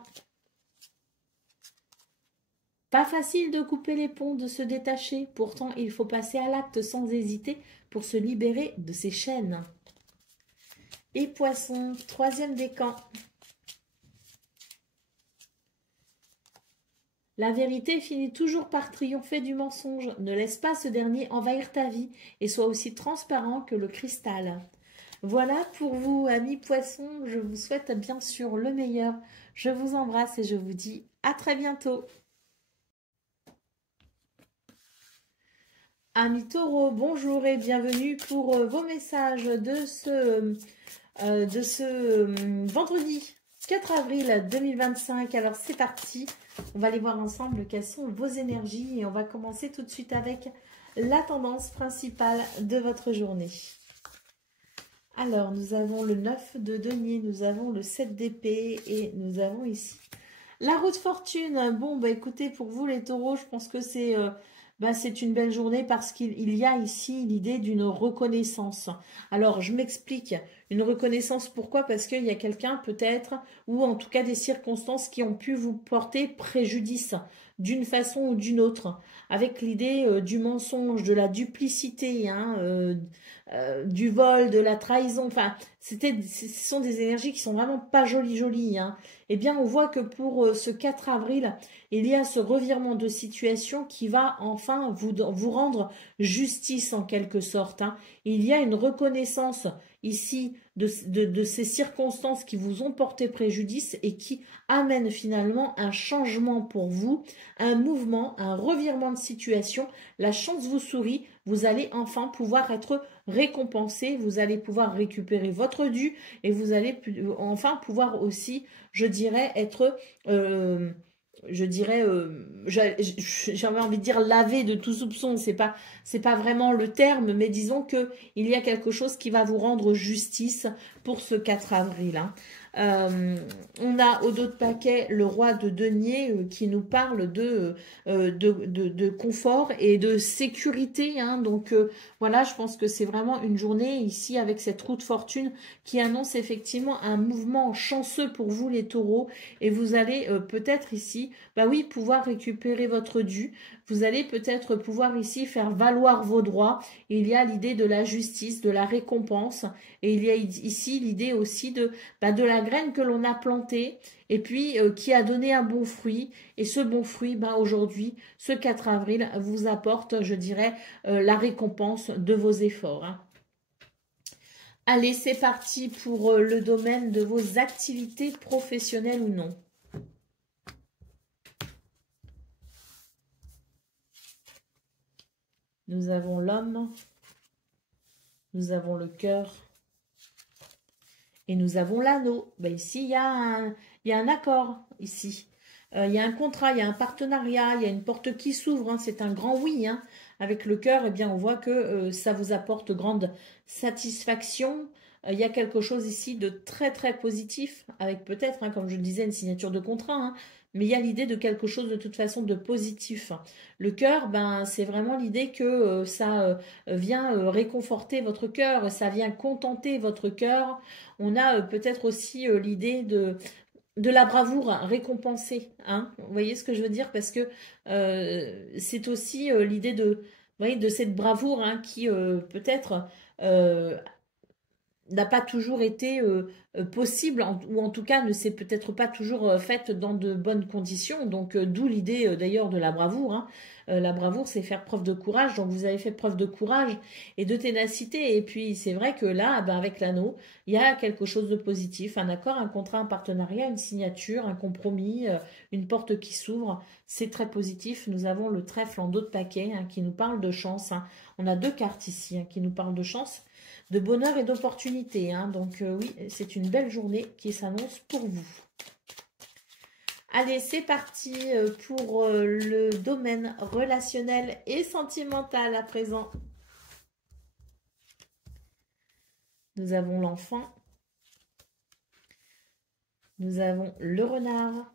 Pas facile de couper les ponts, de se détacher. Pourtant, il faut passer à l'acte sans hésiter pour se libérer de ces chaînes. Et poisson, troisième décan. La vérité finit toujours par triompher du mensonge. Ne laisse pas ce dernier envahir ta vie et sois aussi transparent que le cristal. Voilà pour vous, amis poissons. Je vous souhaite bien sûr le meilleur. Je vous embrasse et je vous dis à très bientôt. Amis taureaux, bonjour et bienvenue pour vos messages de ce vendredi 4 avril 2025. Alors c'est parti. On va aller voir ensemble quelles sont vos énergies et on va commencer tout de suite avec la tendance principale de votre journée. Alors, nous avons le 9 de denier, nous avons le 7 d'épée et nous avons ici la roue de fortune. Bon, bah écoutez, pour vous les taureaux, je pense que c'est une belle journée parce qu'il y a ici l'idée d'une reconnaissance. Alors, je m'explique. Une reconnaissance, pourquoi? Parce qu'il y a quelqu'un peut-être, ou en tout cas des circonstances qui ont pu vous porter préjudice d'une façon ou d'une autre, avec l'idée du mensonge, de la duplicité, hein, du vol, de la trahison. Enfin, ce sont des énergies qui sont vraiment pas jolies, jolies, hein. Eh bien, on voit que pour ce 4 avril, il y a ce revirement de situation qui va enfin vous rendre justice en quelque sorte, hein. Il y a une reconnaissance ici de ces circonstances qui vous ont porté préjudice et qui amènent finalement un changement pour vous, un mouvement, un revirement de situation. La chance vous sourit, vous allez enfin pouvoir être récompensé, vous allez pouvoir récupérer votre dû et vous allez enfin pouvoir aussi, je dirais, être, j'avais envie de dire lavé de tout soupçon, c'est pas vraiment le terme, mais disons que il y a quelque chose qui va vous rendre justice pour ce 4 avril, hein. On a au dos de paquet le roi de denier qui nous parle de confort et de sécurité, hein. Donc voilà, je pense que c'est vraiment une journée ici avec cette roue de fortune qui annonce effectivement un mouvement chanceux pour vous les taureaux et vous allez peut-être ici, bah oui, pouvoir récupérer votre dû. Vous allez peut-être pouvoir ici faire valoir vos droits. Il y a l'idée de la justice, de la récompense et il y a ici l'idée aussi de la graine que l'on a plantée et puis qui a donné un bon fruit. Et ce bon fruit, aujourd'hui, ce 4 avril, vous apporte, je dirais, la récompense de vos efforts, hein. Allez, c'est parti pour le domaine de vos activités professionnelles ou non. Nous avons l'homme, nous avons le cœur et nous avons l'anneau. Ben ici, il y a un accord, ici. Il y a un contrat, il y a un partenariat, il y a une porte qui s'ouvre, hein, c'est un grand oui, hein. Avec le cœur, eh bien, on voit que ça vous apporte grande satisfaction. Il y a quelque chose ici de très très positif, avec peut-être, hein, comme je le disais, une signature de contrat, hein, mais il y a l'idée de quelque chose de toute façon de positif. Le cœur, c'est vraiment l'idée que ça vient réconforter votre cœur, ça vient contenter votre cœur. On a peut-être aussi l'idée de la bravoure récompensée, hein. Vous voyez ce que je veux dire? Parce que c'est aussi l'idée vous voyez, de cette bravoure, hein, qui peut-être n'a pas toujours été possible, ou en tout cas ne s'est peut-être pas toujours faite dans de bonnes conditions. Donc d'où l'idée d'ailleurs de la bravoure, hein. La bravoure, c'est faire preuve de courage. Donc vous avez fait preuve de courage et de ténacité. Et puis c'est vrai que là, avec l'anneau, il y a quelque chose de positif, un accord, un contrat, un partenariat, une signature, un compromis, une porte qui s'ouvre. C'est très positif. Nous avons le trèfle en dos de paquet, hein, qui nous parle de chance, hein. On a deux cartes ici, hein, qui nous parlent de chance, de bonheur et d'opportunité, hein. Donc oui, c'est une belle journée qui s'annonce pour vous. Allez, c'est parti pour le domaine relationnel et sentimental à présent. Nous avons l'enfant. Nous avons le renard.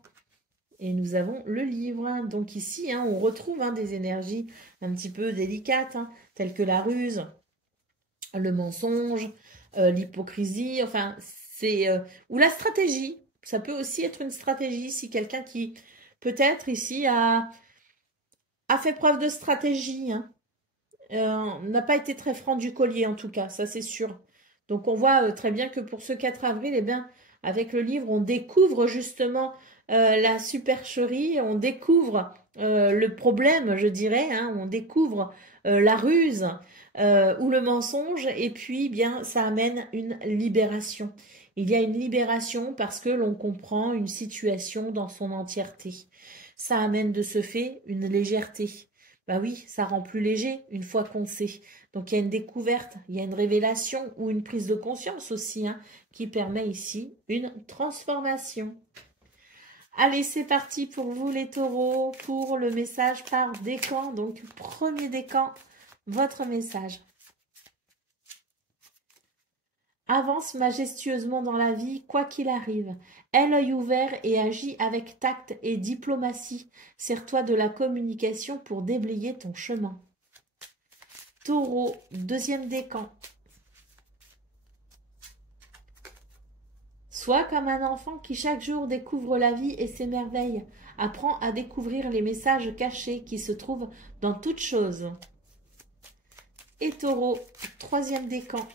Et nous avons le livre, hein. Donc ici, hein, on retrouve, hein, des énergies un petit peu délicates, hein, telles que la ruse, le mensonge, l'hypocrisie, enfin, c'est... ou la stratégie. Ça peut aussi être une stratégie si quelqu'un qui, peut-être ici, a fait preuve de stratégie, hein. N'a pas été très franc du collier, en tout cas, ça c'est sûr. Donc on voit très bien que pour ce 4 avril, eh bien, avec le livre, on découvre justement la supercherie, on découvre le problème, je dirais, hein, on découvre la ruse ou le mensonge, et puis bien ça amène une libération. Il y a une libération parce que l'on comprend une situation dans son entièreté. Ça amène de ce fait une légèreté. Bah oui, ça rend plus léger une fois qu'on sait. Donc il y a une découverte, il y a une révélation ou une prise de conscience aussi, hein, qui permet ici une transformation. Allez, c'est parti pour vous les taureaux, pour le message par décan. Donc, premier décan, votre message. Avance majestueusement dans la vie, quoi qu'il arrive. Aie l'œil ouvert et agis avec tact et diplomatie. Sers-toi de la communication pour déblayer ton chemin. Taureau, deuxième décan. Sois comme un enfant qui chaque jour découvre la vie et ses merveilles. Apprends à découvrir les messages cachés qui se trouvent dans toute chose. Et Taureau, troisième décan.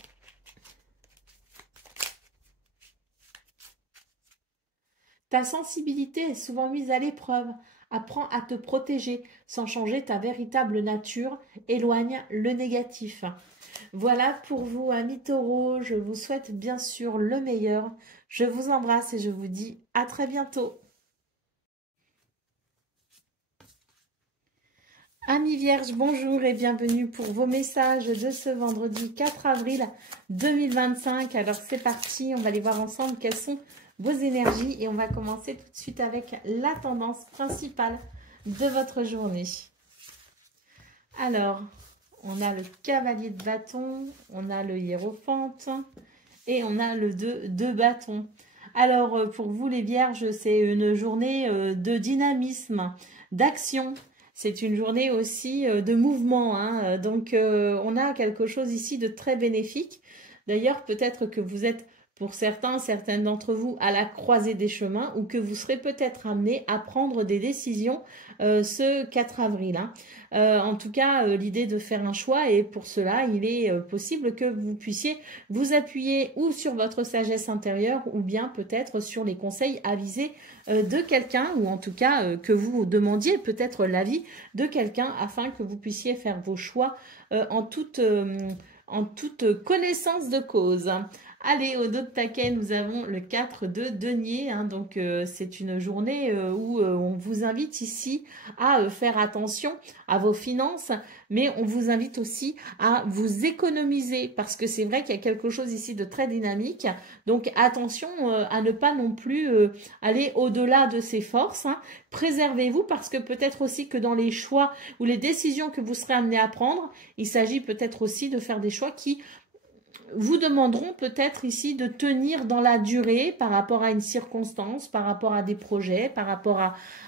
Ta sensibilité est souvent mise à l'épreuve. Apprends à te protéger sans changer ta véritable nature. Éloigne le négatif. Voilà pour vous, amis taureaux. Je vous souhaite bien sûr le meilleur. Je vous embrasse et je vous dis à très bientôt. Amis vierges, bonjour et bienvenue pour vos messages de ce vendredi 4 avril 2025. Alors c'est parti, on va aller voir ensemble quelles sont vos énergies et on va commencer tout de suite avec la tendance principale de votre journée. Alors, on a le cavalier de bâton, on a le hiérophante et on a le 2 de bâton. Alors, pour vous les vierges, c'est une journée de dynamisme, d'action. C'est une journée aussi de mouvement, hein. Donc on a quelque chose ici de très bénéfique. D'ailleurs, peut-être que vous êtes, pour certains, certaines d'entre vous, à la croisée des chemins ou que vous serez peut-être amené à prendre des décisions ce 4 avril. Hein. En tout cas, l'idée de faire un choix et pour cela, il est possible que vous puissiez vous appuyer ou sur votre sagesse intérieure ou bien peut-être sur les conseils avisés de quelqu'un ou en tout cas que vous demandiez peut-être l'avis de quelqu'un afin que vous puissiez faire vos choix en toute connaissance de cause. Allez, au dos de taquet, nous avons le 4 de denier. Hein, donc, c'est une journée où on vous invite ici à faire attention à vos finances, mais on vous invite aussi à vous économiser parce que c'est vrai qu'il y a quelque chose ici de très dynamique. Donc, attention à ne pas non plus aller au-delà de ses forces. Hein. Préservez-vous parce que peut-être aussi que dans les choix ou les décisions que vous serez amené à prendre, il s'agit peut-être aussi de faire des choix qui vous demanderont peut-être ici de tenir dans la durée par rapport à une circonstance, par rapport à des projets, par rapport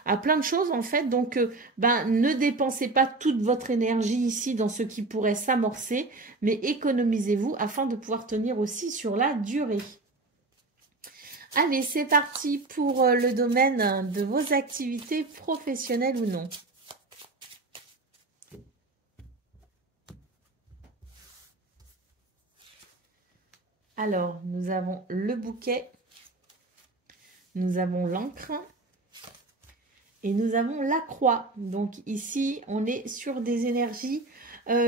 à plein de choses en fait. Donc, ne dépensez pas toute votre énergie ici dans ce qui pourrait s'amorcer, mais économisez-vous afin de pouvoir tenir aussi sur la durée. Allez, c'est parti pour le domaine de vos activités professionnelles ou non. Alors, nous avons le bouquet, nous avons l'encre et nous avons la croix. Donc ici, on est sur des énergies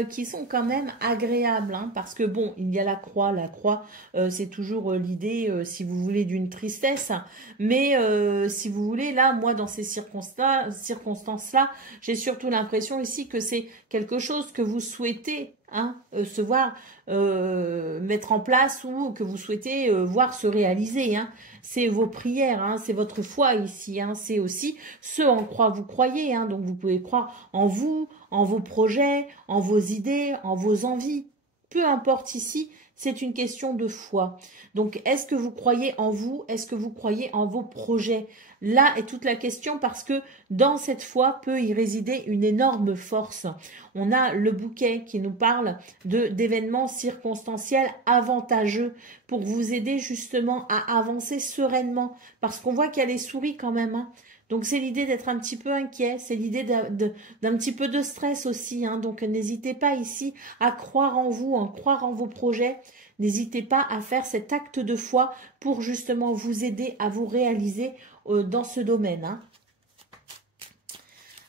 qui sont quand même agréables. Hein, parce que bon, il y a la croix. La croix, c'est toujours l'idée, si vous voulez, d'une tristesse. Mais si vous voulez, là, moi, dans ces circonstances-là, j'ai surtout l'impression ici que c'est quelque chose que vous souhaitez se voir mettre en place ou que vous souhaitez voir se réaliser. Hein. C'est vos prières, hein, c'est votre foi ici. Hein. C'est aussi ce en quoi vous croyez. Hein. Donc vous pouvez croire en vous, en vos projets, en vos idées, en vos envies. Peu importe ici, c'est une question de foi. Donc, est-ce que vous croyez en vous? Est-ce que vous croyez en vos projets? Là est toute la question parce que dans cette foi peut y résider une énorme force. On a le bouquet qui nous parle d'événements circonstanciels avantageux pour vous aider justement à avancer sereinement parce qu'on voit qu'il y a les souris quand même. Hein. Donc, c'est l'idée d'être un petit peu inquiet, c'est l'idée d'un petit peu de stress aussi. Hein. Donc, n'hésitez pas ici à croire en vous, à croire en vos projets. N'hésitez pas à faire cet acte de foi pour justement vous aider à vous réaliser dans ce domaine. Hein.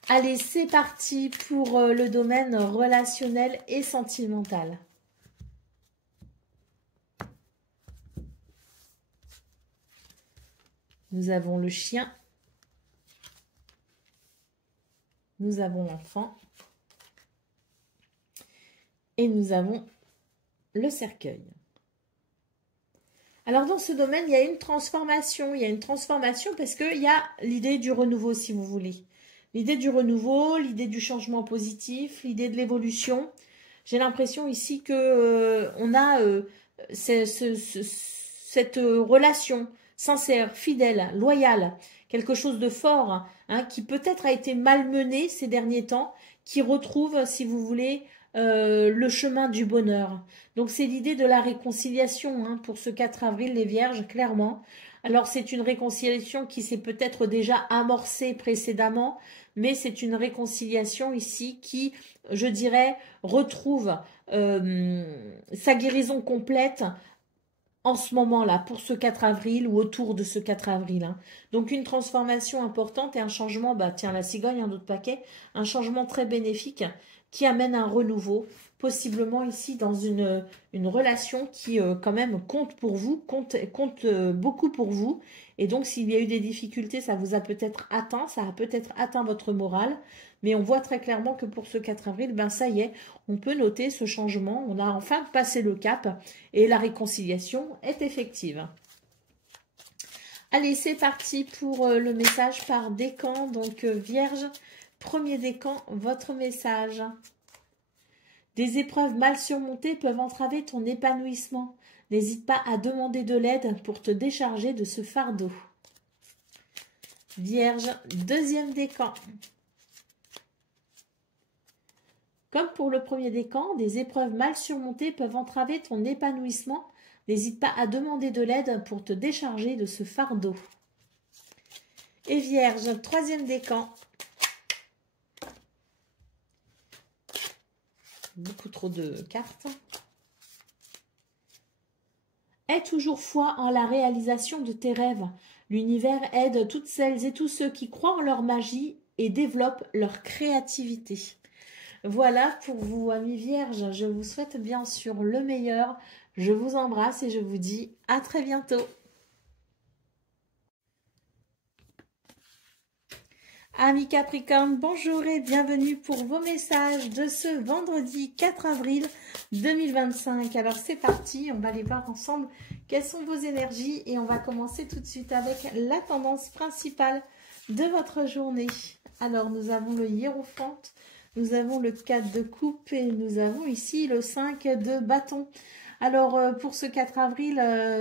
Allez, c'est parti pour le domaine relationnel et sentimental. Nous avons le chien. Nous avons l'enfant. Et nous avons le cercueil. Alors, dans ce domaine, il y a une transformation. Il y a une transformation parce qu'il y a l'idée du renouveau, si vous voulez. L'idée du renouveau, l'idée du changement positif, l'idée de l'évolution. J'ai l'impression ici que on a cette relation sincère, fidèle, loyale, quelque chose de fort, hein, qui peut-être a été malmené ces derniers temps, qui retrouve, si vous voulez, le chemin du bonheur. Donc c'est l'idée de la réconciliation, hein, pour ce 4 avril, les Vierges, clairement. Alors c'est une réconciliation qui s'est peut-être déjà amorcée précédemment, mais c'est une réconciliation ici qui, je dirais, retrouve sa guérison complète en ce moment-là, pour ce 4 avril ou autour de ce 4 avril. Hein. Donc une transformation importante et un changement, bah tiens, la cigogne, un autre paquet, un changement très bénéfique qui amène un renouveau, possiblement ici dans une relation qui quand même compte pour vous, compte beaucoup pour vous. Et donc s'il y a eu des difficultés, ça vous a peut-être atteint, ça a peut-être atteint votre morale. Mais on voit très clairement que pour ce 4 avril, ben ça y est, on peut noter ce changement. On a enfin passé le cap et la réconciliation est effective. Allez, c'est parti pour le message par décan. Donc, Vierge, premier décan, votre message. Des épreuves mal surmontées peuvent entraver ton épanouissement. N'hésite pas à demander de l'aide pour te décharger de ce fardeau. Vierge, deuxième décan. Comme pour le premier décan, des épreuves mal surmontées peuvent entraver ton épanouissement. N'hésite pas à demander de l'aide pour te décharger de ce fardeau. Et Vierge, troisième décan. Beaucoup trop de cartes. Aie toujours foi en la réalisation de tes rêves. L'univers aide toutes celles et tous ceux qui croient en leur magie et développent leur créativité. Voilà pour vous, amis vierges. Je vous souhaite bien sûr le meilleur. Je vous embrasse et je vous dis à très bientôt. Amis Capricorne, bonjour et bienvenue pour vos messages de ce vendredi 4 avril 2025. Alors c'est parti, on va aller voir ensemble quelles sont vos énergies et on va commencer tout de suite avec la tendance principale de votre journée. Alors nous avons le Hiérophant. Nous avons le 4 de coupe et nous avons ici le 5 de bâton. Alors, pour ce 4 avril,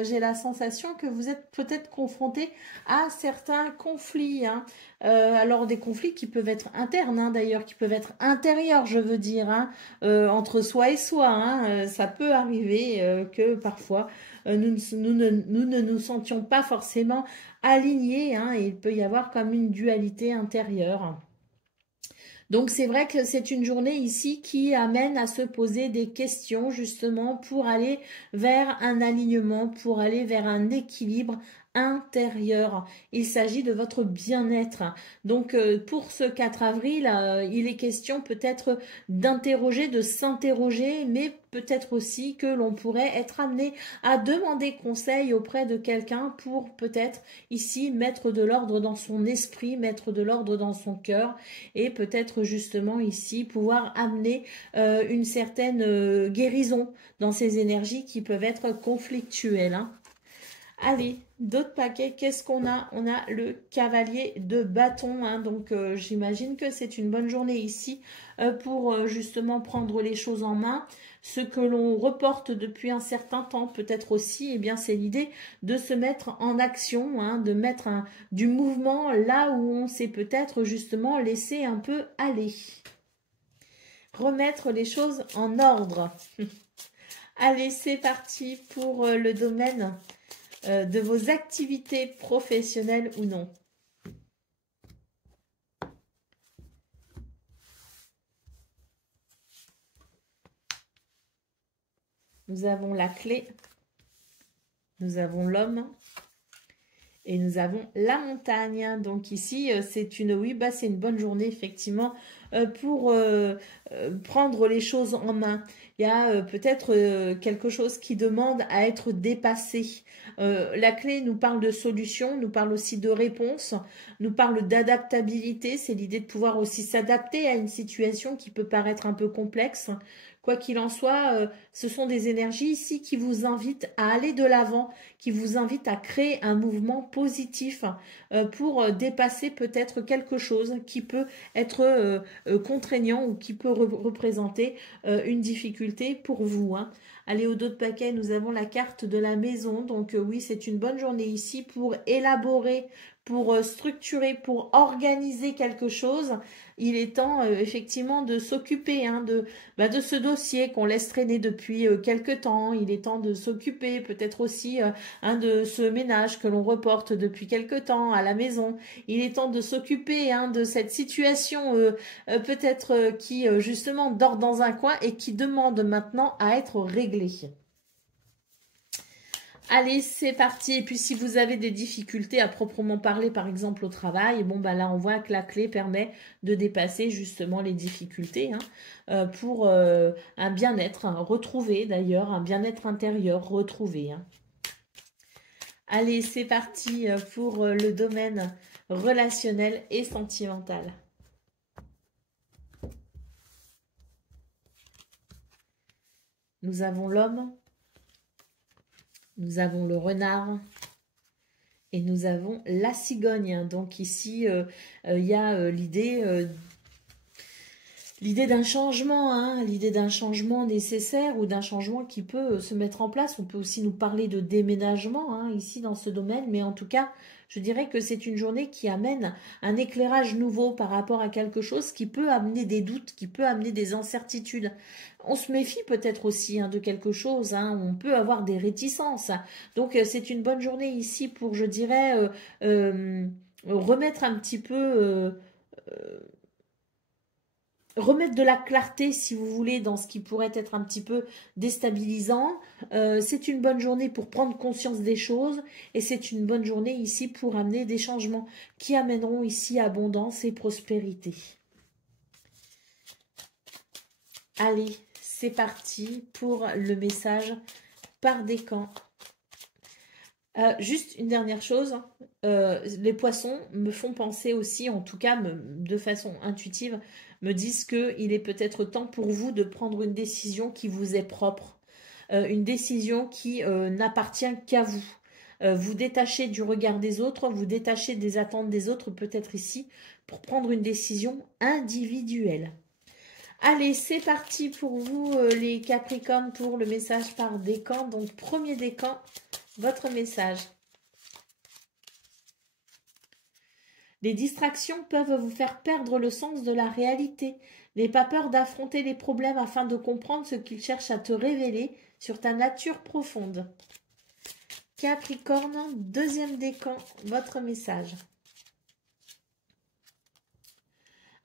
j'ai la sensation que vous êtes peut-être confronté à certains conflits. Hein. Alors, des conflits qui peuvent être internes, hein, d'ailleurs, qui peuvent être intérieurs, je veux dire, hein, entre soi et soi. Hein. Ça peut arriver que parfois, nous ne nous sentions pas forcément alignés. Hein, et il peut y avoir comme une dualité intérieure. Donc c'est vrai que c'est une journée ici qui amène à se poser des questions justement pour aller vers un alignement, pour aller vers un équilibre intérieur. Il s'agit de votre bien-être. Donc pour ce 4 avril, il est question peut-être d'interroger, de s'interroger, mais peut-être aussi que l'on pourrait être amené à demander conseil auprès de quelqu'un pour peut-être ici mettre de l'ordre dans son esprit, mettre de l'ordre dans son cœur et peut-être justement ici pouvoir amener une certaine guérison dans ces énergies qui peuvent être conflictuelles. Hein. Allez, d'autres paquets, qu'est-ce qu'on a? On a le cavalier de bâton, hein, donc j'imagine que c'est une bonne journée ici pour justement prendre les choses en main. Ce que l'on reporte depuis un certain temps, peut-être aussi, eh bien c'est l'idée de se mettre en action, hein, de mettre du mouvement là où on s'est peut-être justement laissé un peu aller. Remettre les choses en ordre. Allez, c'est parti pour le domaine de vos activités professionnelles ou non. Nous avons la clé, nous avons l'homme et nous avons la montagne. Donc ici, c'est une, oui, bah, c'est une bonne journée effectivement pour prendre les choses en main. Il y a peut-être quelque chose qui demande à être dépassé. La clé nous parle de solution, nous parle aussi de réponse, nous parle d'adaptabilité. C'est l'idée de pouvoir aussi s'adapter à une situation qui peut paraître un peu complexe. Quoi qu'il en soit, ce sont des énergies ici qui vous invitent à aller de l'avant, qui vous invitent à créer un mouvement positif pour dépasser peut-être quelque chose qui peut être contraignant ou qui peut représenter une difficulté pour vous. Hein. Allez, au dos de paquet, nous avons la carte de la maison. Donc oui, c'est une bonne journée ici pour élaborer, pour structurer, pour organiser quelque chose. Il est temps effectivement de s'occuper hein, de ce dossier qu'on laisse traîner depuis quelque temps. Il est temps de s'occuper peut-être aussi hein, de ce ménage que l'on reporte depuis quelque temps à la maison. Il est temps de s'occuper hein, de cette situation peut-être qui justement dort dans un coin et qui demande maintenant à être réglée. Allez, c'est parti. Et puis, si vous avez des difficultés à proprement parler, par exemple au travail, bon, bah là, on voit que la clé permet de dépasser justement les difficultés hein, pour un bien-être hein, retrouvé, d'ailleurs, un bien-être intérieur retrouvé. Hein. Allez, c'est parti pour le domaine relationnel et sentimental. Nous avons l'homme. Nous avons le renard et nous avons la cigogne. Donc ici, il y a l'idée d'un changement, hein, l'idée d'un changement nécessaire ou d'un changement qui peut se mettre en place. On peut aussi nous parler de déménagement hein, ici dans ce domaine, mais en tout cas, je dirais que c'est une journée qui amène un éclairage nouveau par rapport à quelque chose qui peut amener des doutes, qui peut amener des incertitudes. On se méfie peut-être aussi hein, de quelque chose, hein, on peut avoir des réticences. Donc c'est une bonne journée ici pour, je dirais, remettre un petit peu... remettre de la clarté, si vous voulez, dans ce qui pourrait être un petit peu déstabilisant. C'est une bonne journée pour prendre conscience des choses et c'est une bonne journée ici pour amener des changements qui amèneront ici abondance et prospérité. Allez, c'est parti pour le message par décan. Juste une dernière chose, les poissons me font penser aussi, en tout cas de façon intuitive, me disent qu'il est peut-être temps pour vous de prendre une décision qui vous est propre, une décision qui n'appartient qu'à vous. Vous détachez du regard des autres, vous détachez des attentes des autres, peut-être ici, pour prendre une décision individuelle. Allez, c'est parti pour vous les Capricornes pour le message par décan. Donc, premier décan, votre message. Les distractions peuvent vous faire perdre le sens de la réalité. N'aie pas peur d'affronter les problèmes afin de comprendre ce qu'ils cherchent à te révéler sur ta nature profonde. Capricorne, deuxième décan, votre message.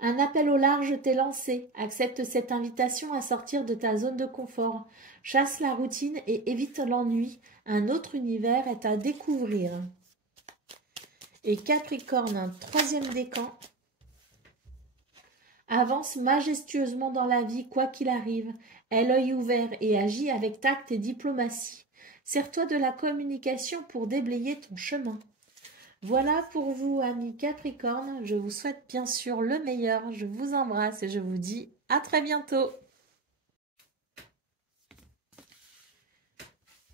Un appel au large t'est lancé. Accepte cette invitation à sortir de ta zone de confort. Chasse la routine et évite l'ennui. Un autre univers est à découvrir. Et Capricorne, troisième décan. Avance majestueusement dans la vie, quoi qu'il arrive. Aie l'œil ouvert et agis avec tact et diplomatie. Sers-toi de la communication pour déblayer ton chemin. Voilà pour vous, amis Capricorne. Je vous souhaite bien sûr le meilleur. Je vous embrasse et je vous dis à très bientôt.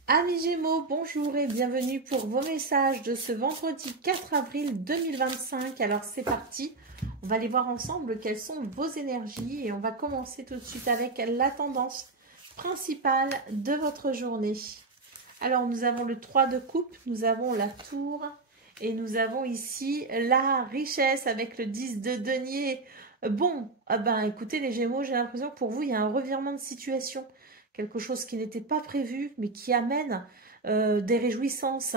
Amis Gémeaux, bonjour et bienvenue pour vos messages de ce vendredi 4 avril 2025. Alors c'est parti, on va aller voir ensemble quelles sont vos énergies et on va commencer tout de suite avec la tendance principale de votre journée. Alors nous avons le 3 de coupe, nous avons la tour et nous avons ici la richesse avec le 10 de denier. Bon, écoutez les Gémeaux, j'ai l'impression que pour vous il y a un revirement de situation. Quelque chose qui n'était pas prévu, mais qui amène des réjouissances,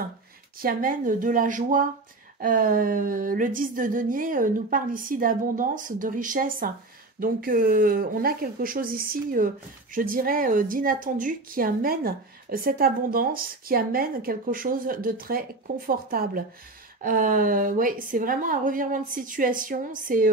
qui amène de la joie. Le 10 de denier nous parle ici d'abondance, de richesse. Donc, on a quelque chose ici, je dirais, d'inattendu qui amène cette abondance, qui amène quelque chose de très confortable. Oui, c'est vraiment un revirement de situation, c'est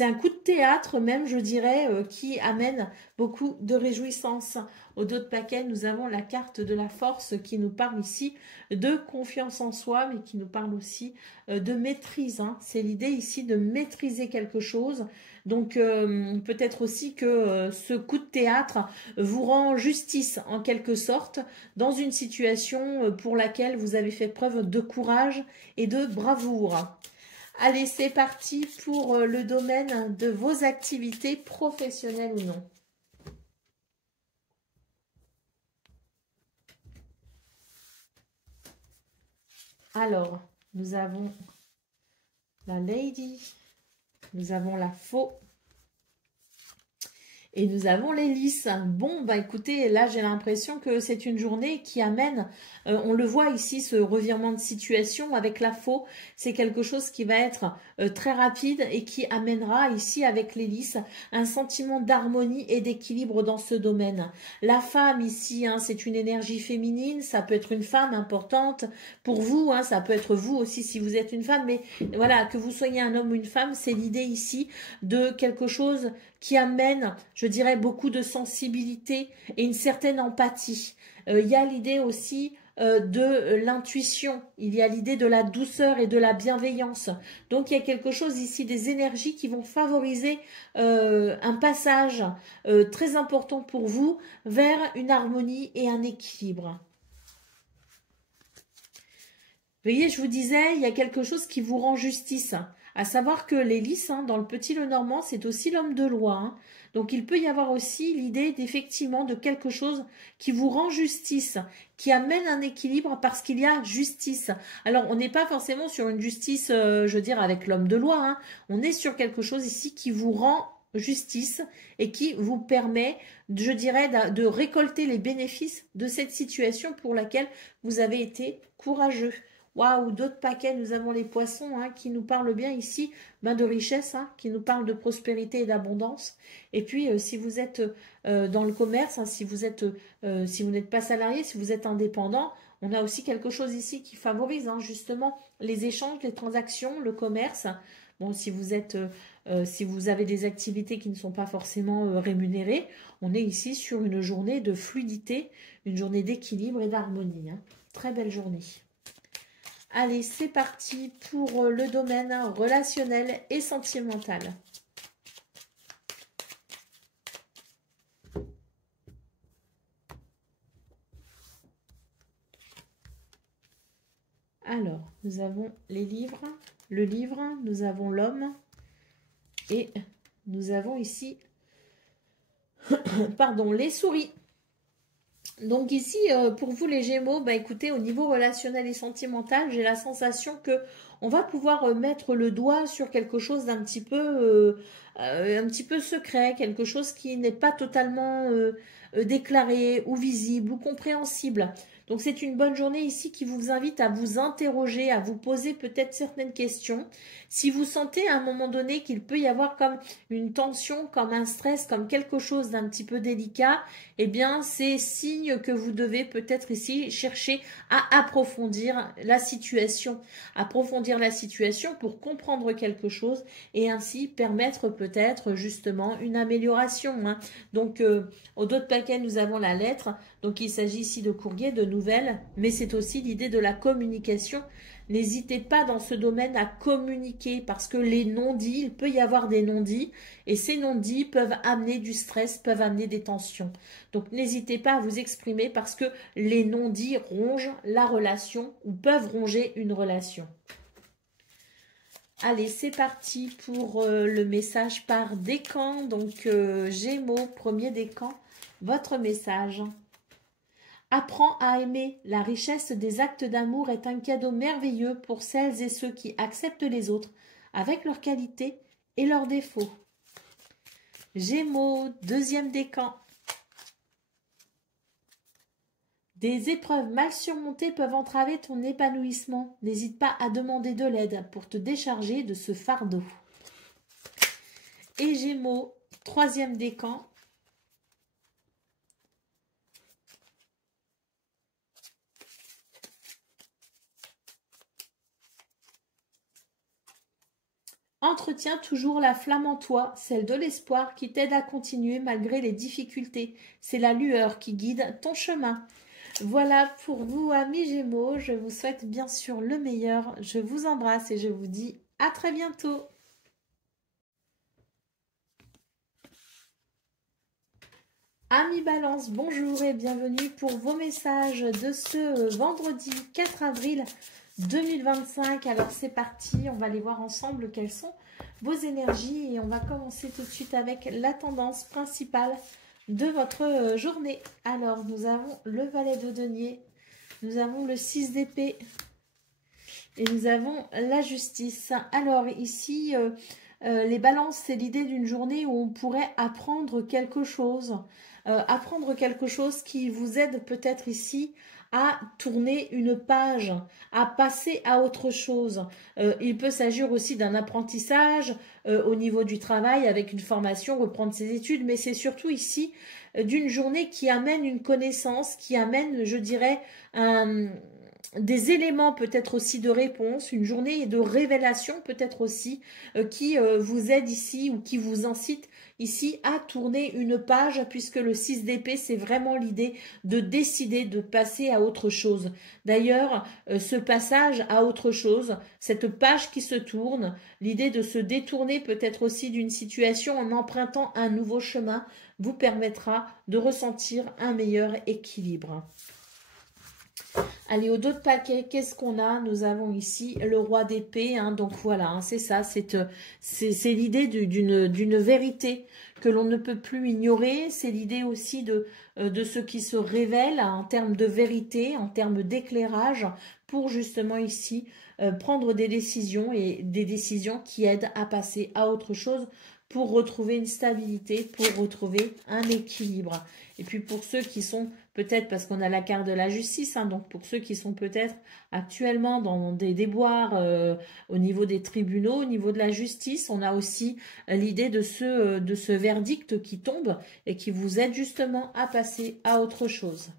un coup de théâtre même, je dirais, qui amène beaucoup de réjouissance. Au dos de paquet, nous avons la carte de la force qui nous parle ici de confiance en soi, mais qui nous parle aussi de maîtrise. Hein. C'est l'idée ici de maîtriser quelque chose. Donc peut-être aussi que ce coup de théâtre vous rend justice en quelque sorte dans une situation pour laquelle vous avez fait preuve de courage et de bravoure. Allez, c'est parti pour le domaine de vos activités professionnelles ou non. Alors, nous avons la Lady, nous avons la Faux. Et nous avons les lys. Bon, bah écoutez, là j'ai l'impression que c'est une journée qui amène, on le voit ici, ce revirement de situation avec la faux. C'est quelque chose qui va être très rapide et qui amènera ici avec les lys un sentiment d'harmonie et d'équilibre dans ce domaine. La femme ici, hein, c'est une énergie féminine, ça peut être une femme importante pour vous, hein, ça peut être vous aussi si vous êtes une femme, mais voilà, que vous soyez un homme ou une femme, c'est l'idée ici de quelque chose qui amène, je dirais, beaucoup de sensibilité et une certaine empathie. Il y a l'idée aussi de l'intuition, il y a l'idée de la douceur et de la bienveillance. Donc il y a quelque chose ici, des énergies qui vont favoriser un passage très important pour vous vers une harmonie et un équilibre. Vous voyez, je vous disais, il y a quelque chose qui vous rend justice. À savoir que les lys, hein, dans le Petit Lenormand, c'est aussi l'homme de loi. Hein. Donc il peut y avoir aussi l'idée d'effectivement de quelque chose qui vous rend justice, qui amène un équilibre parce qu'il y a justice. Alors on n'est pas forcément sur une justice, je veux dire, avec l'homme de loi. Hein. On est sur quelque chose ici qui vous rend justice et qui vous permet, je dirais, de récolter les bénéfices de cette situation pour laquelle vous avez été courageux. Waouh, d'autres paquets, nous avons les poissons hein, qui nous parlent bien ici de richesse, hein, qui nous parlent de prospérité et d'abondance. Et puis, si vous êtes dans le commerce, hein, si vous n'êtes pas salarié, si vous êtes indépendant, on a aussi quelque chose ici qui favorise hein, justement les échanges, les transactions, le commerce. Bon, si vous avez des activités qui ne sont pas forcément rémunérées, on est ici sur une journée de fluidité, une journée d'équilibre et d'harmonie. Hein. Très belle journée. Allez, c'est parti pour le domaine relationnel et sentimental. Alors, nous avons les livres, le livre, nous avons l'homme et nous avons ici, pardon, les souris. Donc ici, pour vous les Gémeaux, bah écoutez, au niveau relationnel et sentimental, j'ai la sensation que on va pouvoir mettre le doigt sur quelque chose d'un petit peu secret, quelque chose qui n'est pas totalement déclaré ou visible ou compréhensible. Donc c'est une bonne journée ici qui vous invite à vous interroger, à vous poser peut-être certaines questions. Si vous sentez à un moment donné qu'il peut y avoir comme une tension, comme un stress, comme quelque chose d'un petit peu délicat, eh bien c'est signe que vous devez peut-être ici chercher à approfondir la situation. Approfondir la situation pour comprendre quelque chose et ainsi permettre peut-être justement une amélioration. Hein. Donc au dos de paquet, nous avons la lettre. Donc il s'agit ici de courrier, de nouvelles, mais c'est aussi l'idée de la communication. N'hésitez pas dans ce domaine à communiquer parce que les non-dits, il peut y avoir des non-dits et ces non-dits peuvent amener du stress, peuvent amener des tensions. Donc n'hésitez pas à vous exprimer parce que les non-dits rongent la relation ou peuvent ronger une relation. Allez, c'est parti pour le message par décan. Donc Gémeaux, premier décan, votre message. Apprends à aimer. La richesse des actes d'amour est un cadeau merveilleux pour celles et ceux qui acceptent les autres avec leurs qualités et leurs défauts. Gémeaux, deuxième décan. Des épreuves mal surmontées peuvent entraver ton épanouissement. N'hésite pas à demander de l'aide pour te décharger de ce fardeau. Et Gémeaux, troisième décan. Entretiens toujours la flamme en toi, celle de l'espoir qui t'aide à continuer malgré les difficultés. C'est la lueur qui guide ton chemin. Voilà pour vous, amis Gémeaux. Je vous souhaite bien sûr le meilleur. Je vous embrasse et je vous dis à très bientôt. Amis Balance, bonjour et bienvenue pour vos messages de ce vendredi 4 avril 2025. Alors c'est parti, on va aller voir ensemble quelles sont vos énergies et on va commencer tout de suite avec la tendance principale de votre journée. Alors nous avons le valet de denier, nous avons le 6 d'épée, Et nous avons la justice. Alors ici, les balances, c'est l'idée d'une journée où on pourrait apprendre quelque chose. Apprendre quelque chose qui vous aide peut-être ici à tourner une page, à passer à autre chose. Il peut s'agir aussi d'un apprentissage au niveau du travail, avec une formation, reprendre ses études, mais c'est surtout ici d'une journée qui amène une connaissance, qui amène, je dirais, des éléments peut-être aussi de réponse, une journée de révélation peut-être aussi, qui vous aide ici ou qui vous incite ici à tourner une page, puisque le 6 d'épée, c'est vraiment l'idée de décider de passer à autre chose. D'ailleurs, ce passage à autre chose, cette page qui se tourne, l'idée de se détourner peut-être aussi d'une situation en empruntant un nouveau chemin, vous permettra de ressentir un meilleur équilibre. Allez, au dos de paquet, qu'est-ce qu'on a? Nous avons ici le roi d'épée, hein, donc voilà, hein, c'est ça, c'est l'idée d'une vérité que l'on ne peut plus ignorer, c'est l'idée aussi de ce qui se révèle en termes de vérité, en termes d'éclairage, pour justement ici prendre des décisions, et des décisions qui aident à passer à autre chose, pour retrouver une stabilité, pour retrouver un équilibre. Et puis pour ceux qui sont peut-être, parce qu'on a la carte de la justice, hein, donc pour ceux qui sont peut-être actuellement dans des déboires au niveau des tribunaux, au niveau de la justice, on a aussi l'idée de ce verdict qui tombe et qui vous aide justement à passer à autre chose.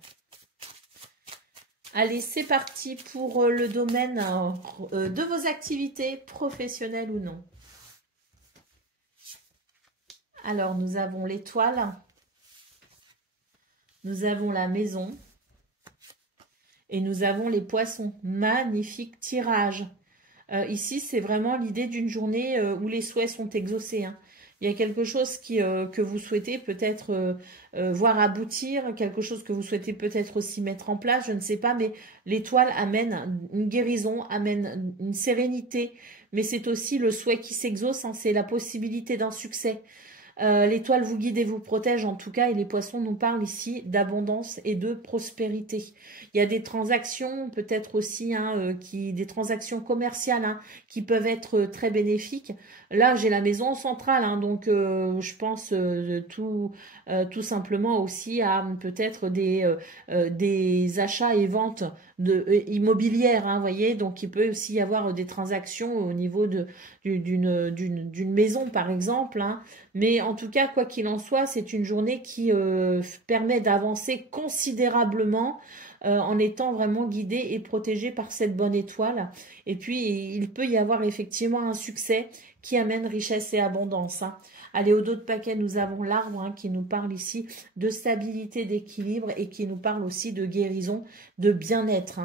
Allez, c'est parti pour le domaine de vos activités professionnelles ou non. Alors, nous avons l'étoile, nous avons la maison et nous avons les poissons. Magnifique tirage. Ici, c'est vraiment l'idée d'une journée où les souhaits sont exaucés, hein. Il y a quelque chose que vous souhaitez peut-être voir aboutir, quelque chose que vous souhaitez peut-être aussi mettre en place, je ne sais pas, mais l'étoile amène une guérison, amène une sérénité, mais c'est aussi le souhait qui s'exauce, hein, c'est la possibilité d'un succès. L'étoile vous guide et vous protège en tout cas, et les poissons nous parlent ici d'abondance et de prospérité. Il y a des transactions peut-être aussi, hein, des transactions commerciales, hein, qui peuvent être très bénéfiques. Là j'ai la maison centrale, hein, donc je pense tout simplement aussi à peut-être des achats et ventes immobilières, hein, voyez, donc il peut aussi y avoir des transactions au niveau d'une maison par exemple, hein. Mais en tout cas, quoi qu'il en soit, c'est une journée qui permet d'avancer considérablement en étant vraiment guidé et protégé par cette bonne étoile. Et puis, il peut y avoir effectivement un succès qui amène richesse et abondance, hein. Allez, au dos de paquet, nous avons l'arbre, hein, qui nous parle ici de stabilité, d'équilibre, et qui nous parle aussi de guérison, de bien-être,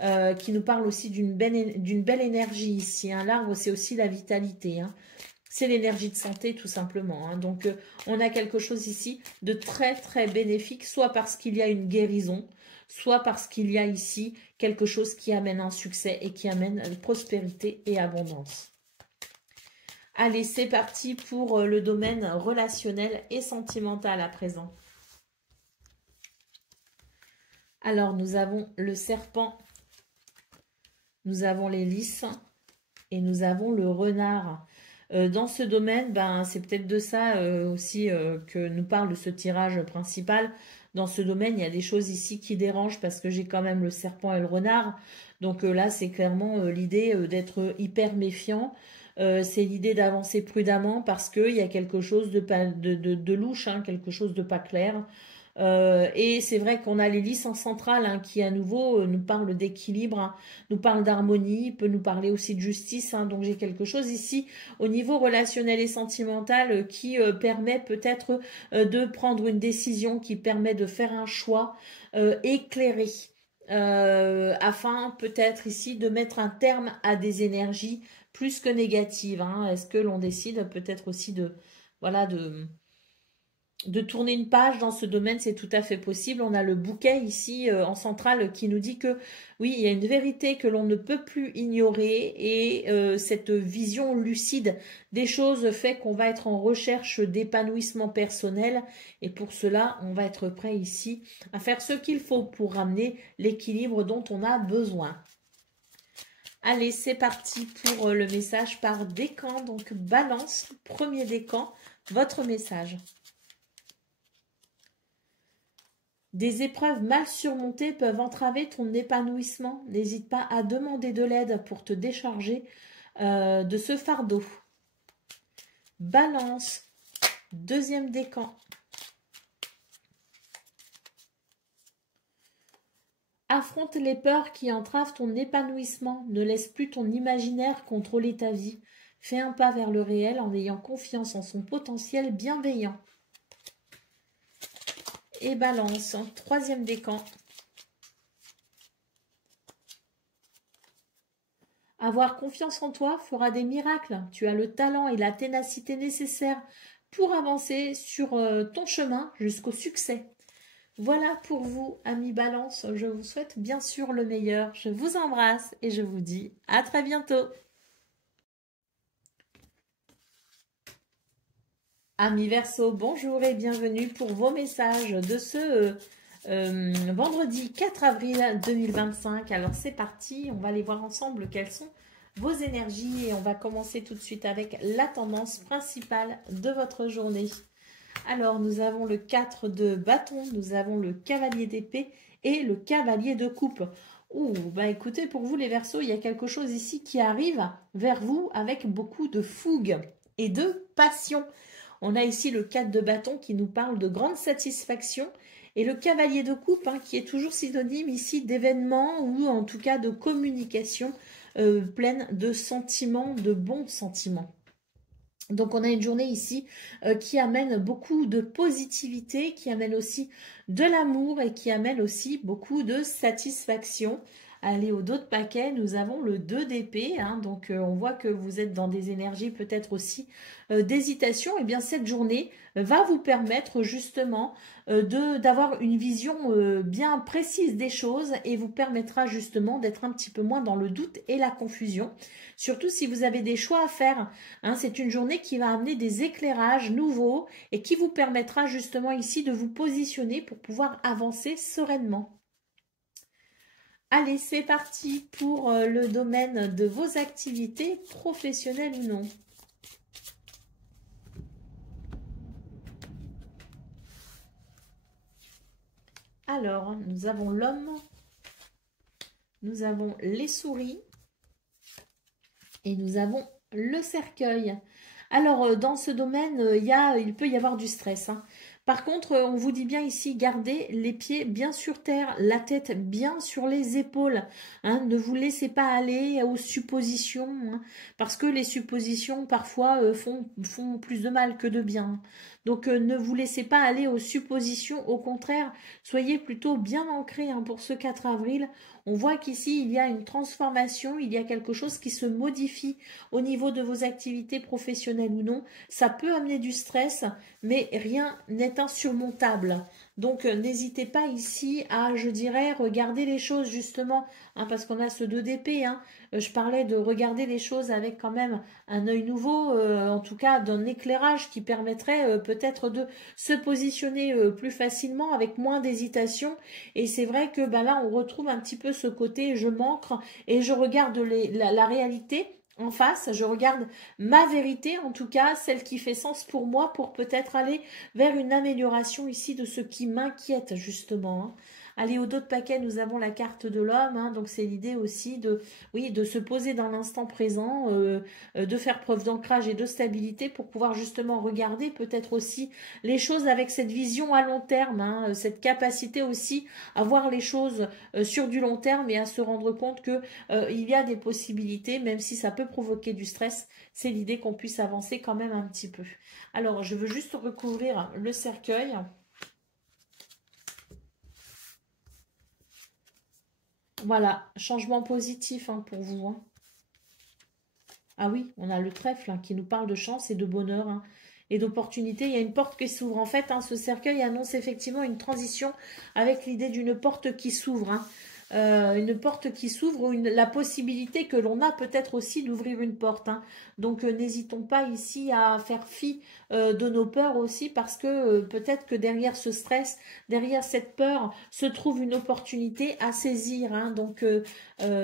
hein, qui nous parle aussi d'une belle énergie ici, hein. L'arbre, c'est aussi la vitalité, hein. C'est l'énergie de santé tout simplement, hein. Donc, on a quelque chose ici de très très bénéfique, soit parce qu'il y a une guérison, soit parce qu'il y a ici quelque chose qui amène un succès et qui amène prospérité et abondance. Allez, c'est parti pour le domaine relationnel et sentimental à présent. Alors, nous avons le serpent, nous avons les lys et nous avons le renard. Dans ce domaine, ben, c'est peut-être de ça aussi que nous parle ce tirage principal. Dans ce domaine, il y a des choses ici qui dérangent parce que j'ai quand même le serpent et le renard. Donc là, c'est clairement l'idée d'être hyper méfiant. C'est l'idée d'avancer prudemment parce qu'il y a quelque chose de louche, hein, quelque chose de pas clair. Et c'est vrai qu'on a les lys en centrale, hein, qui à nouveau nous parle d'équilibre, hein, nous parle d'harmonie, peut nous parler aussi de justice, hein. Donc j'ai quelque chose ici au niveau relationnel et sentimental qui permet peut-être de prendre une décision, qui permet de faire un choix éclairé, afin peut-être ici de mettre un terme à des énergies plus que négatives, hein. Est-ce que l'on décide peut-être aussi voilà, de tourner une page dans ce domaine? C'est tout à fait possible. On a le bouquet ici en centrale qui nous dit que oui, il y a une vérité que l'on ne peut plus ignorer, et cette vision lucide des choses fait qu'on va être en recherche d'épanouissement personnel, et pour cela, on va être prêt ici à faire ce qu'il faut pour ramener l'équilibre dont on a besoin. Allez, c'est parti pour le message par décan. Donc, balance, premier décan, votre message. Des épreuves mal surmontées peuvent entraver ton épanouissement. N'hésite pas à demander de l'aide pour te décharger de ce fardeau. Balance, deuxième décan. Affronte les peurs qui entravent ton épanouissement. Ne laisse plus ton imaginaire contrôler ta vie. Fais un pas vers le réel en ayant confiance en son potentiel bienveillant. Et balance, troisième décan. Avoir confiance en toi fera des miracles. Tu as le talent et la ténacité nécessaires pour avancer sur ton chemin jusqu'au succès. Voilà pour vous, amis Balance. Je vous souhaite bien sûr le meilleur. Je vous embrasse et je vous dis à très bientôt. Amis Verseau, bonjour et bienvenue pour vos messages de ce vendredi 4 avril 2025. Alors c'est parti, on va aller voir ensemble quelles sont vos énergies et on va commencer tout de suite avec la tendance principale de votre journée. Alors, nous avons le 4 de bâton, nous avons le cavalier d'épée et le cavalier de coupe. Ouh, bah écoutez, pour vous les Verseaux, il y a quelque chose ici qui arrive vers vous avec beaucoup de fougue et de passion. On a ici le 4 de bâton qui nous parle de grande satisfaction et le cavalier de coupe qui est toujours synonyme ici d'événements ou en tout cas de communication pleine de sentiments, de bons sentiments. Donc, on a une journée ici qui amène beaucoup de positivité, qui amène aussi de l'amour et qui amène aussi beaucoup de satisfaction. Allez, au dos de paquet, nous avons le 2 d'épée. Donc, on voit que vous êtes dans des énergies peut-être aussi d'hésitation. Et bien, cette journée va vous permettre justement d'avoir une vision bien précise des choses et vous permettra justement d'être un petit peu moins dans le doute et la confusion. Surtout si vous avez des choix à faire. C'est une journée qui va amener des éclairages nouveaux et qui vous permettra justement ici de vous positionner pour pouvoir avancer sereinement. Allez, c'est parti pour le domaine de vos activités professionnelles ou non. Alors, nous avons l'homme, nous avons les souris et nous avons le cercueil. Alors, dans ce domaine, il peut y avoir du stress. Par contre, on vous dit bien ici, gardez les pieds bien sur terre, la tête bien sur les épaules. Ne vous laissez pas aller aux suppositions, parce que les suppositions, parfois, font plus de mal que de bien. Donc, ne vous laissez pas aller aux suppositions. Au contraire, soyez plutôt bien ancrés pour ce 4 avril. On voit qu'ici, il y a une transformation, il y a quelque chose qui se modifie au niveau de vos activités professionnelles ou non. Ça peut amener du stress, mais rien n'est insurmontable. Donc, n'hésitez pas ici à, je dirais, regarder les choses justement, parce qu'on a ce 2 d'épée. Je parlais de regarder les choses avec quand même un œil nouveau, en tout cas d'un éclairage qui permettrait peut-être de se positionner plus facilement avec moins d'hésitation. Et c'est vrai que là, on retrouve un petit peu ce côté je m'ancre et je regarde la réalité en face, je regarde ma vérité, en tout cas celle qui fait sens pour moi, pour peut-être aller vers une amélioration ici de ce qui m'inquiète justement. Allez, au dos de paquet, nous avons la carte de l'homme, donc c'est l'idée aussi de se poser dans l'instant présent, de faire preuve d'ancrage et de stabilité pour pouvoir justement regarder peut-être aussi les choses avec cette vision à long terme, cette capacité aussi à voir les choses sur du long terme et à se rendre compte que il y a des possibilités, même si ça peut provoquer du stress. C'est l'idée qu'on puisse avancer quand même un petit peu. Alors, je veux juste recouvrir le cercueil. Voilà, changement positif pour vous. Ah oui, on a le trèfle qui nous parle de chance et de bonheur et d'opportunité. Il y a une porte qui s'ouvre. En fait, ce cercueil annonce effectivement une transition avec l'idée d'une porte qui s'ouvre. une porte qui s'ouvre ou la possibilité que l'on a peut-être aussi d'ouvrir une porte, hein. Donc n'hésitons pas ici à faire fi de nos peurs aussi parce que peut-être que derrière ce stress, derrière cette peur se trouve une opportunité à saisir, hein. Donc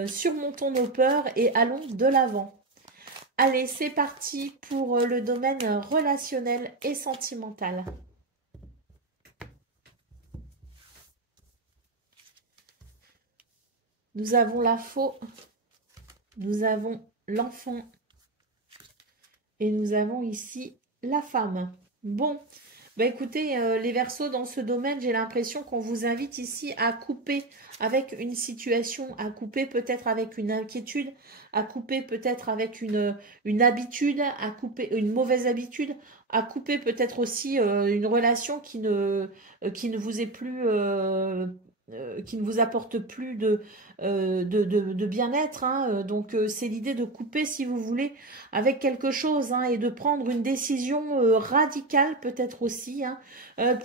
surmontons nos peurs et allons de l'avant. Allez, c'est parti pour le domaine relationnel et sentimental. Nous avons la faux, nous avons l'enfant et nous avons ici la femme. Bon, bah écoutez, les Verseaux, dans ce domaine, j'ai l'impression qu'on vous invite ici à couper avec une situation, à couper peut-être avec une inquiétude, à couper peut-être avec une habitude, à couper une mauvaise habitude, à couper peut-être aussi une relation qui ne vous est plus... qui ne vous apporte plus de bien-être, hein. Donc c'est l'idée de couper, si vous voulez, avec quelque chose, hein, et de prendre une décision radicale peut-être aussi, hein,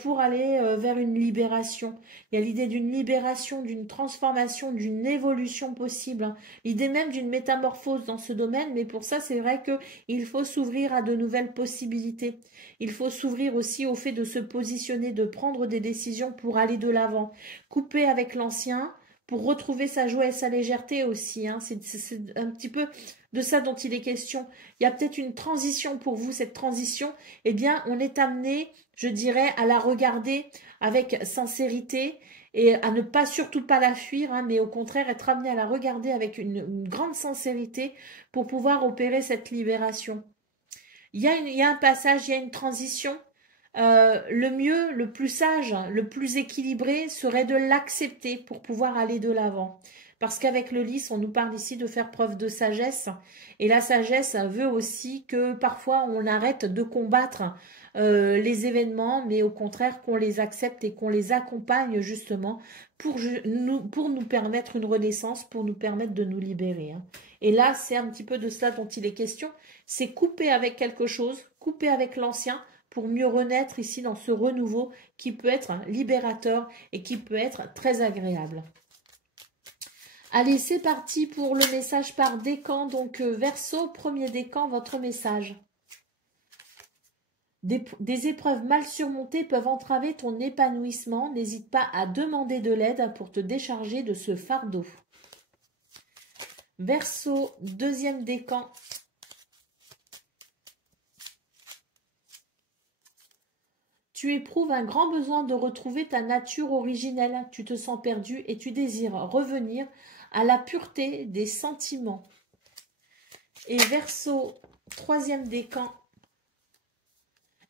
pour aller vers une libération. Il y a l'idée d'une libération, d'une transformation, d'une évolution possible, hein. L'idée même d'une métamorphose dans ce domaine, mais pour ça c'est vrai qu'il faut s'ouvrir à de nouvelles possibilités. Il faut s'ouvrir aussi au fait de se positionner, de prendre des décisions pour aller de l'avant. Couper avec l'ancien, pour retrouver sa joie et sa légèreté aussi, hein. C'est un petit peu de ça dont il est question. Il y a peut-être une transition pour vous, cette transition, eh bien, on est amené, je dirais, à la regarder avec sincérité et à ne pas, surtout pas la fuir, hein, mais au contraire, être amené à la regarder avec une grande sincérité pour pouvoir opérer cette libération. Il y a un passage, il y a une transition. Le mieux, le plus sage, le plus équilibré serait de l'accepter pour pouvoir aller de l'avant. Parce qu'avec le lys, on nous parle ici de faire preuve de sagesse. Et la sagesse veut aussi que parfois on arrête de combattre les événements, mais au contraire qu'on les accepte et qu'on les accompagne justement pour nous permettre une renaissance, pour nous permettre de nous libérer, hein. Et là, c'est un petit peu de cela dont il est question. C'est couper avec quelque chose, couper avec l'ancien, pour mieux renaître ici dans ce renouveau qui peut être libérateur et qui peut être très agréable. Allez, c'est parti pour le message par décan. Donc, Verseau, premier décan, votre message. Des épreuves mal surmontées peuvent entraver ton épanouissement. N'hésite pas à demander de l'aide pour te décharger de ce fardeau. Verseau, deuxième décan. Tu éprouves un grand besoin de retrouver ta nature originelle. Tu te sens perdu et tu désires revenir à la pureté des sentiments. Et Verseau, troisième décan.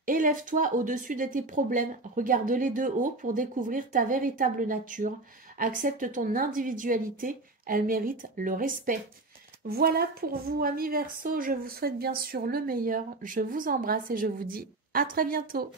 Élève-toi au-dessus de tes problèmes. Regarde-les de haut pour découvrir ta véritable nature. Accepte ton individualité. Elle mérite le respect. Voilà pour vous, amis Verseau. Je vous souhaite bien sûr le meilleur. Je vous embrasse et je vous dis à très bientôt.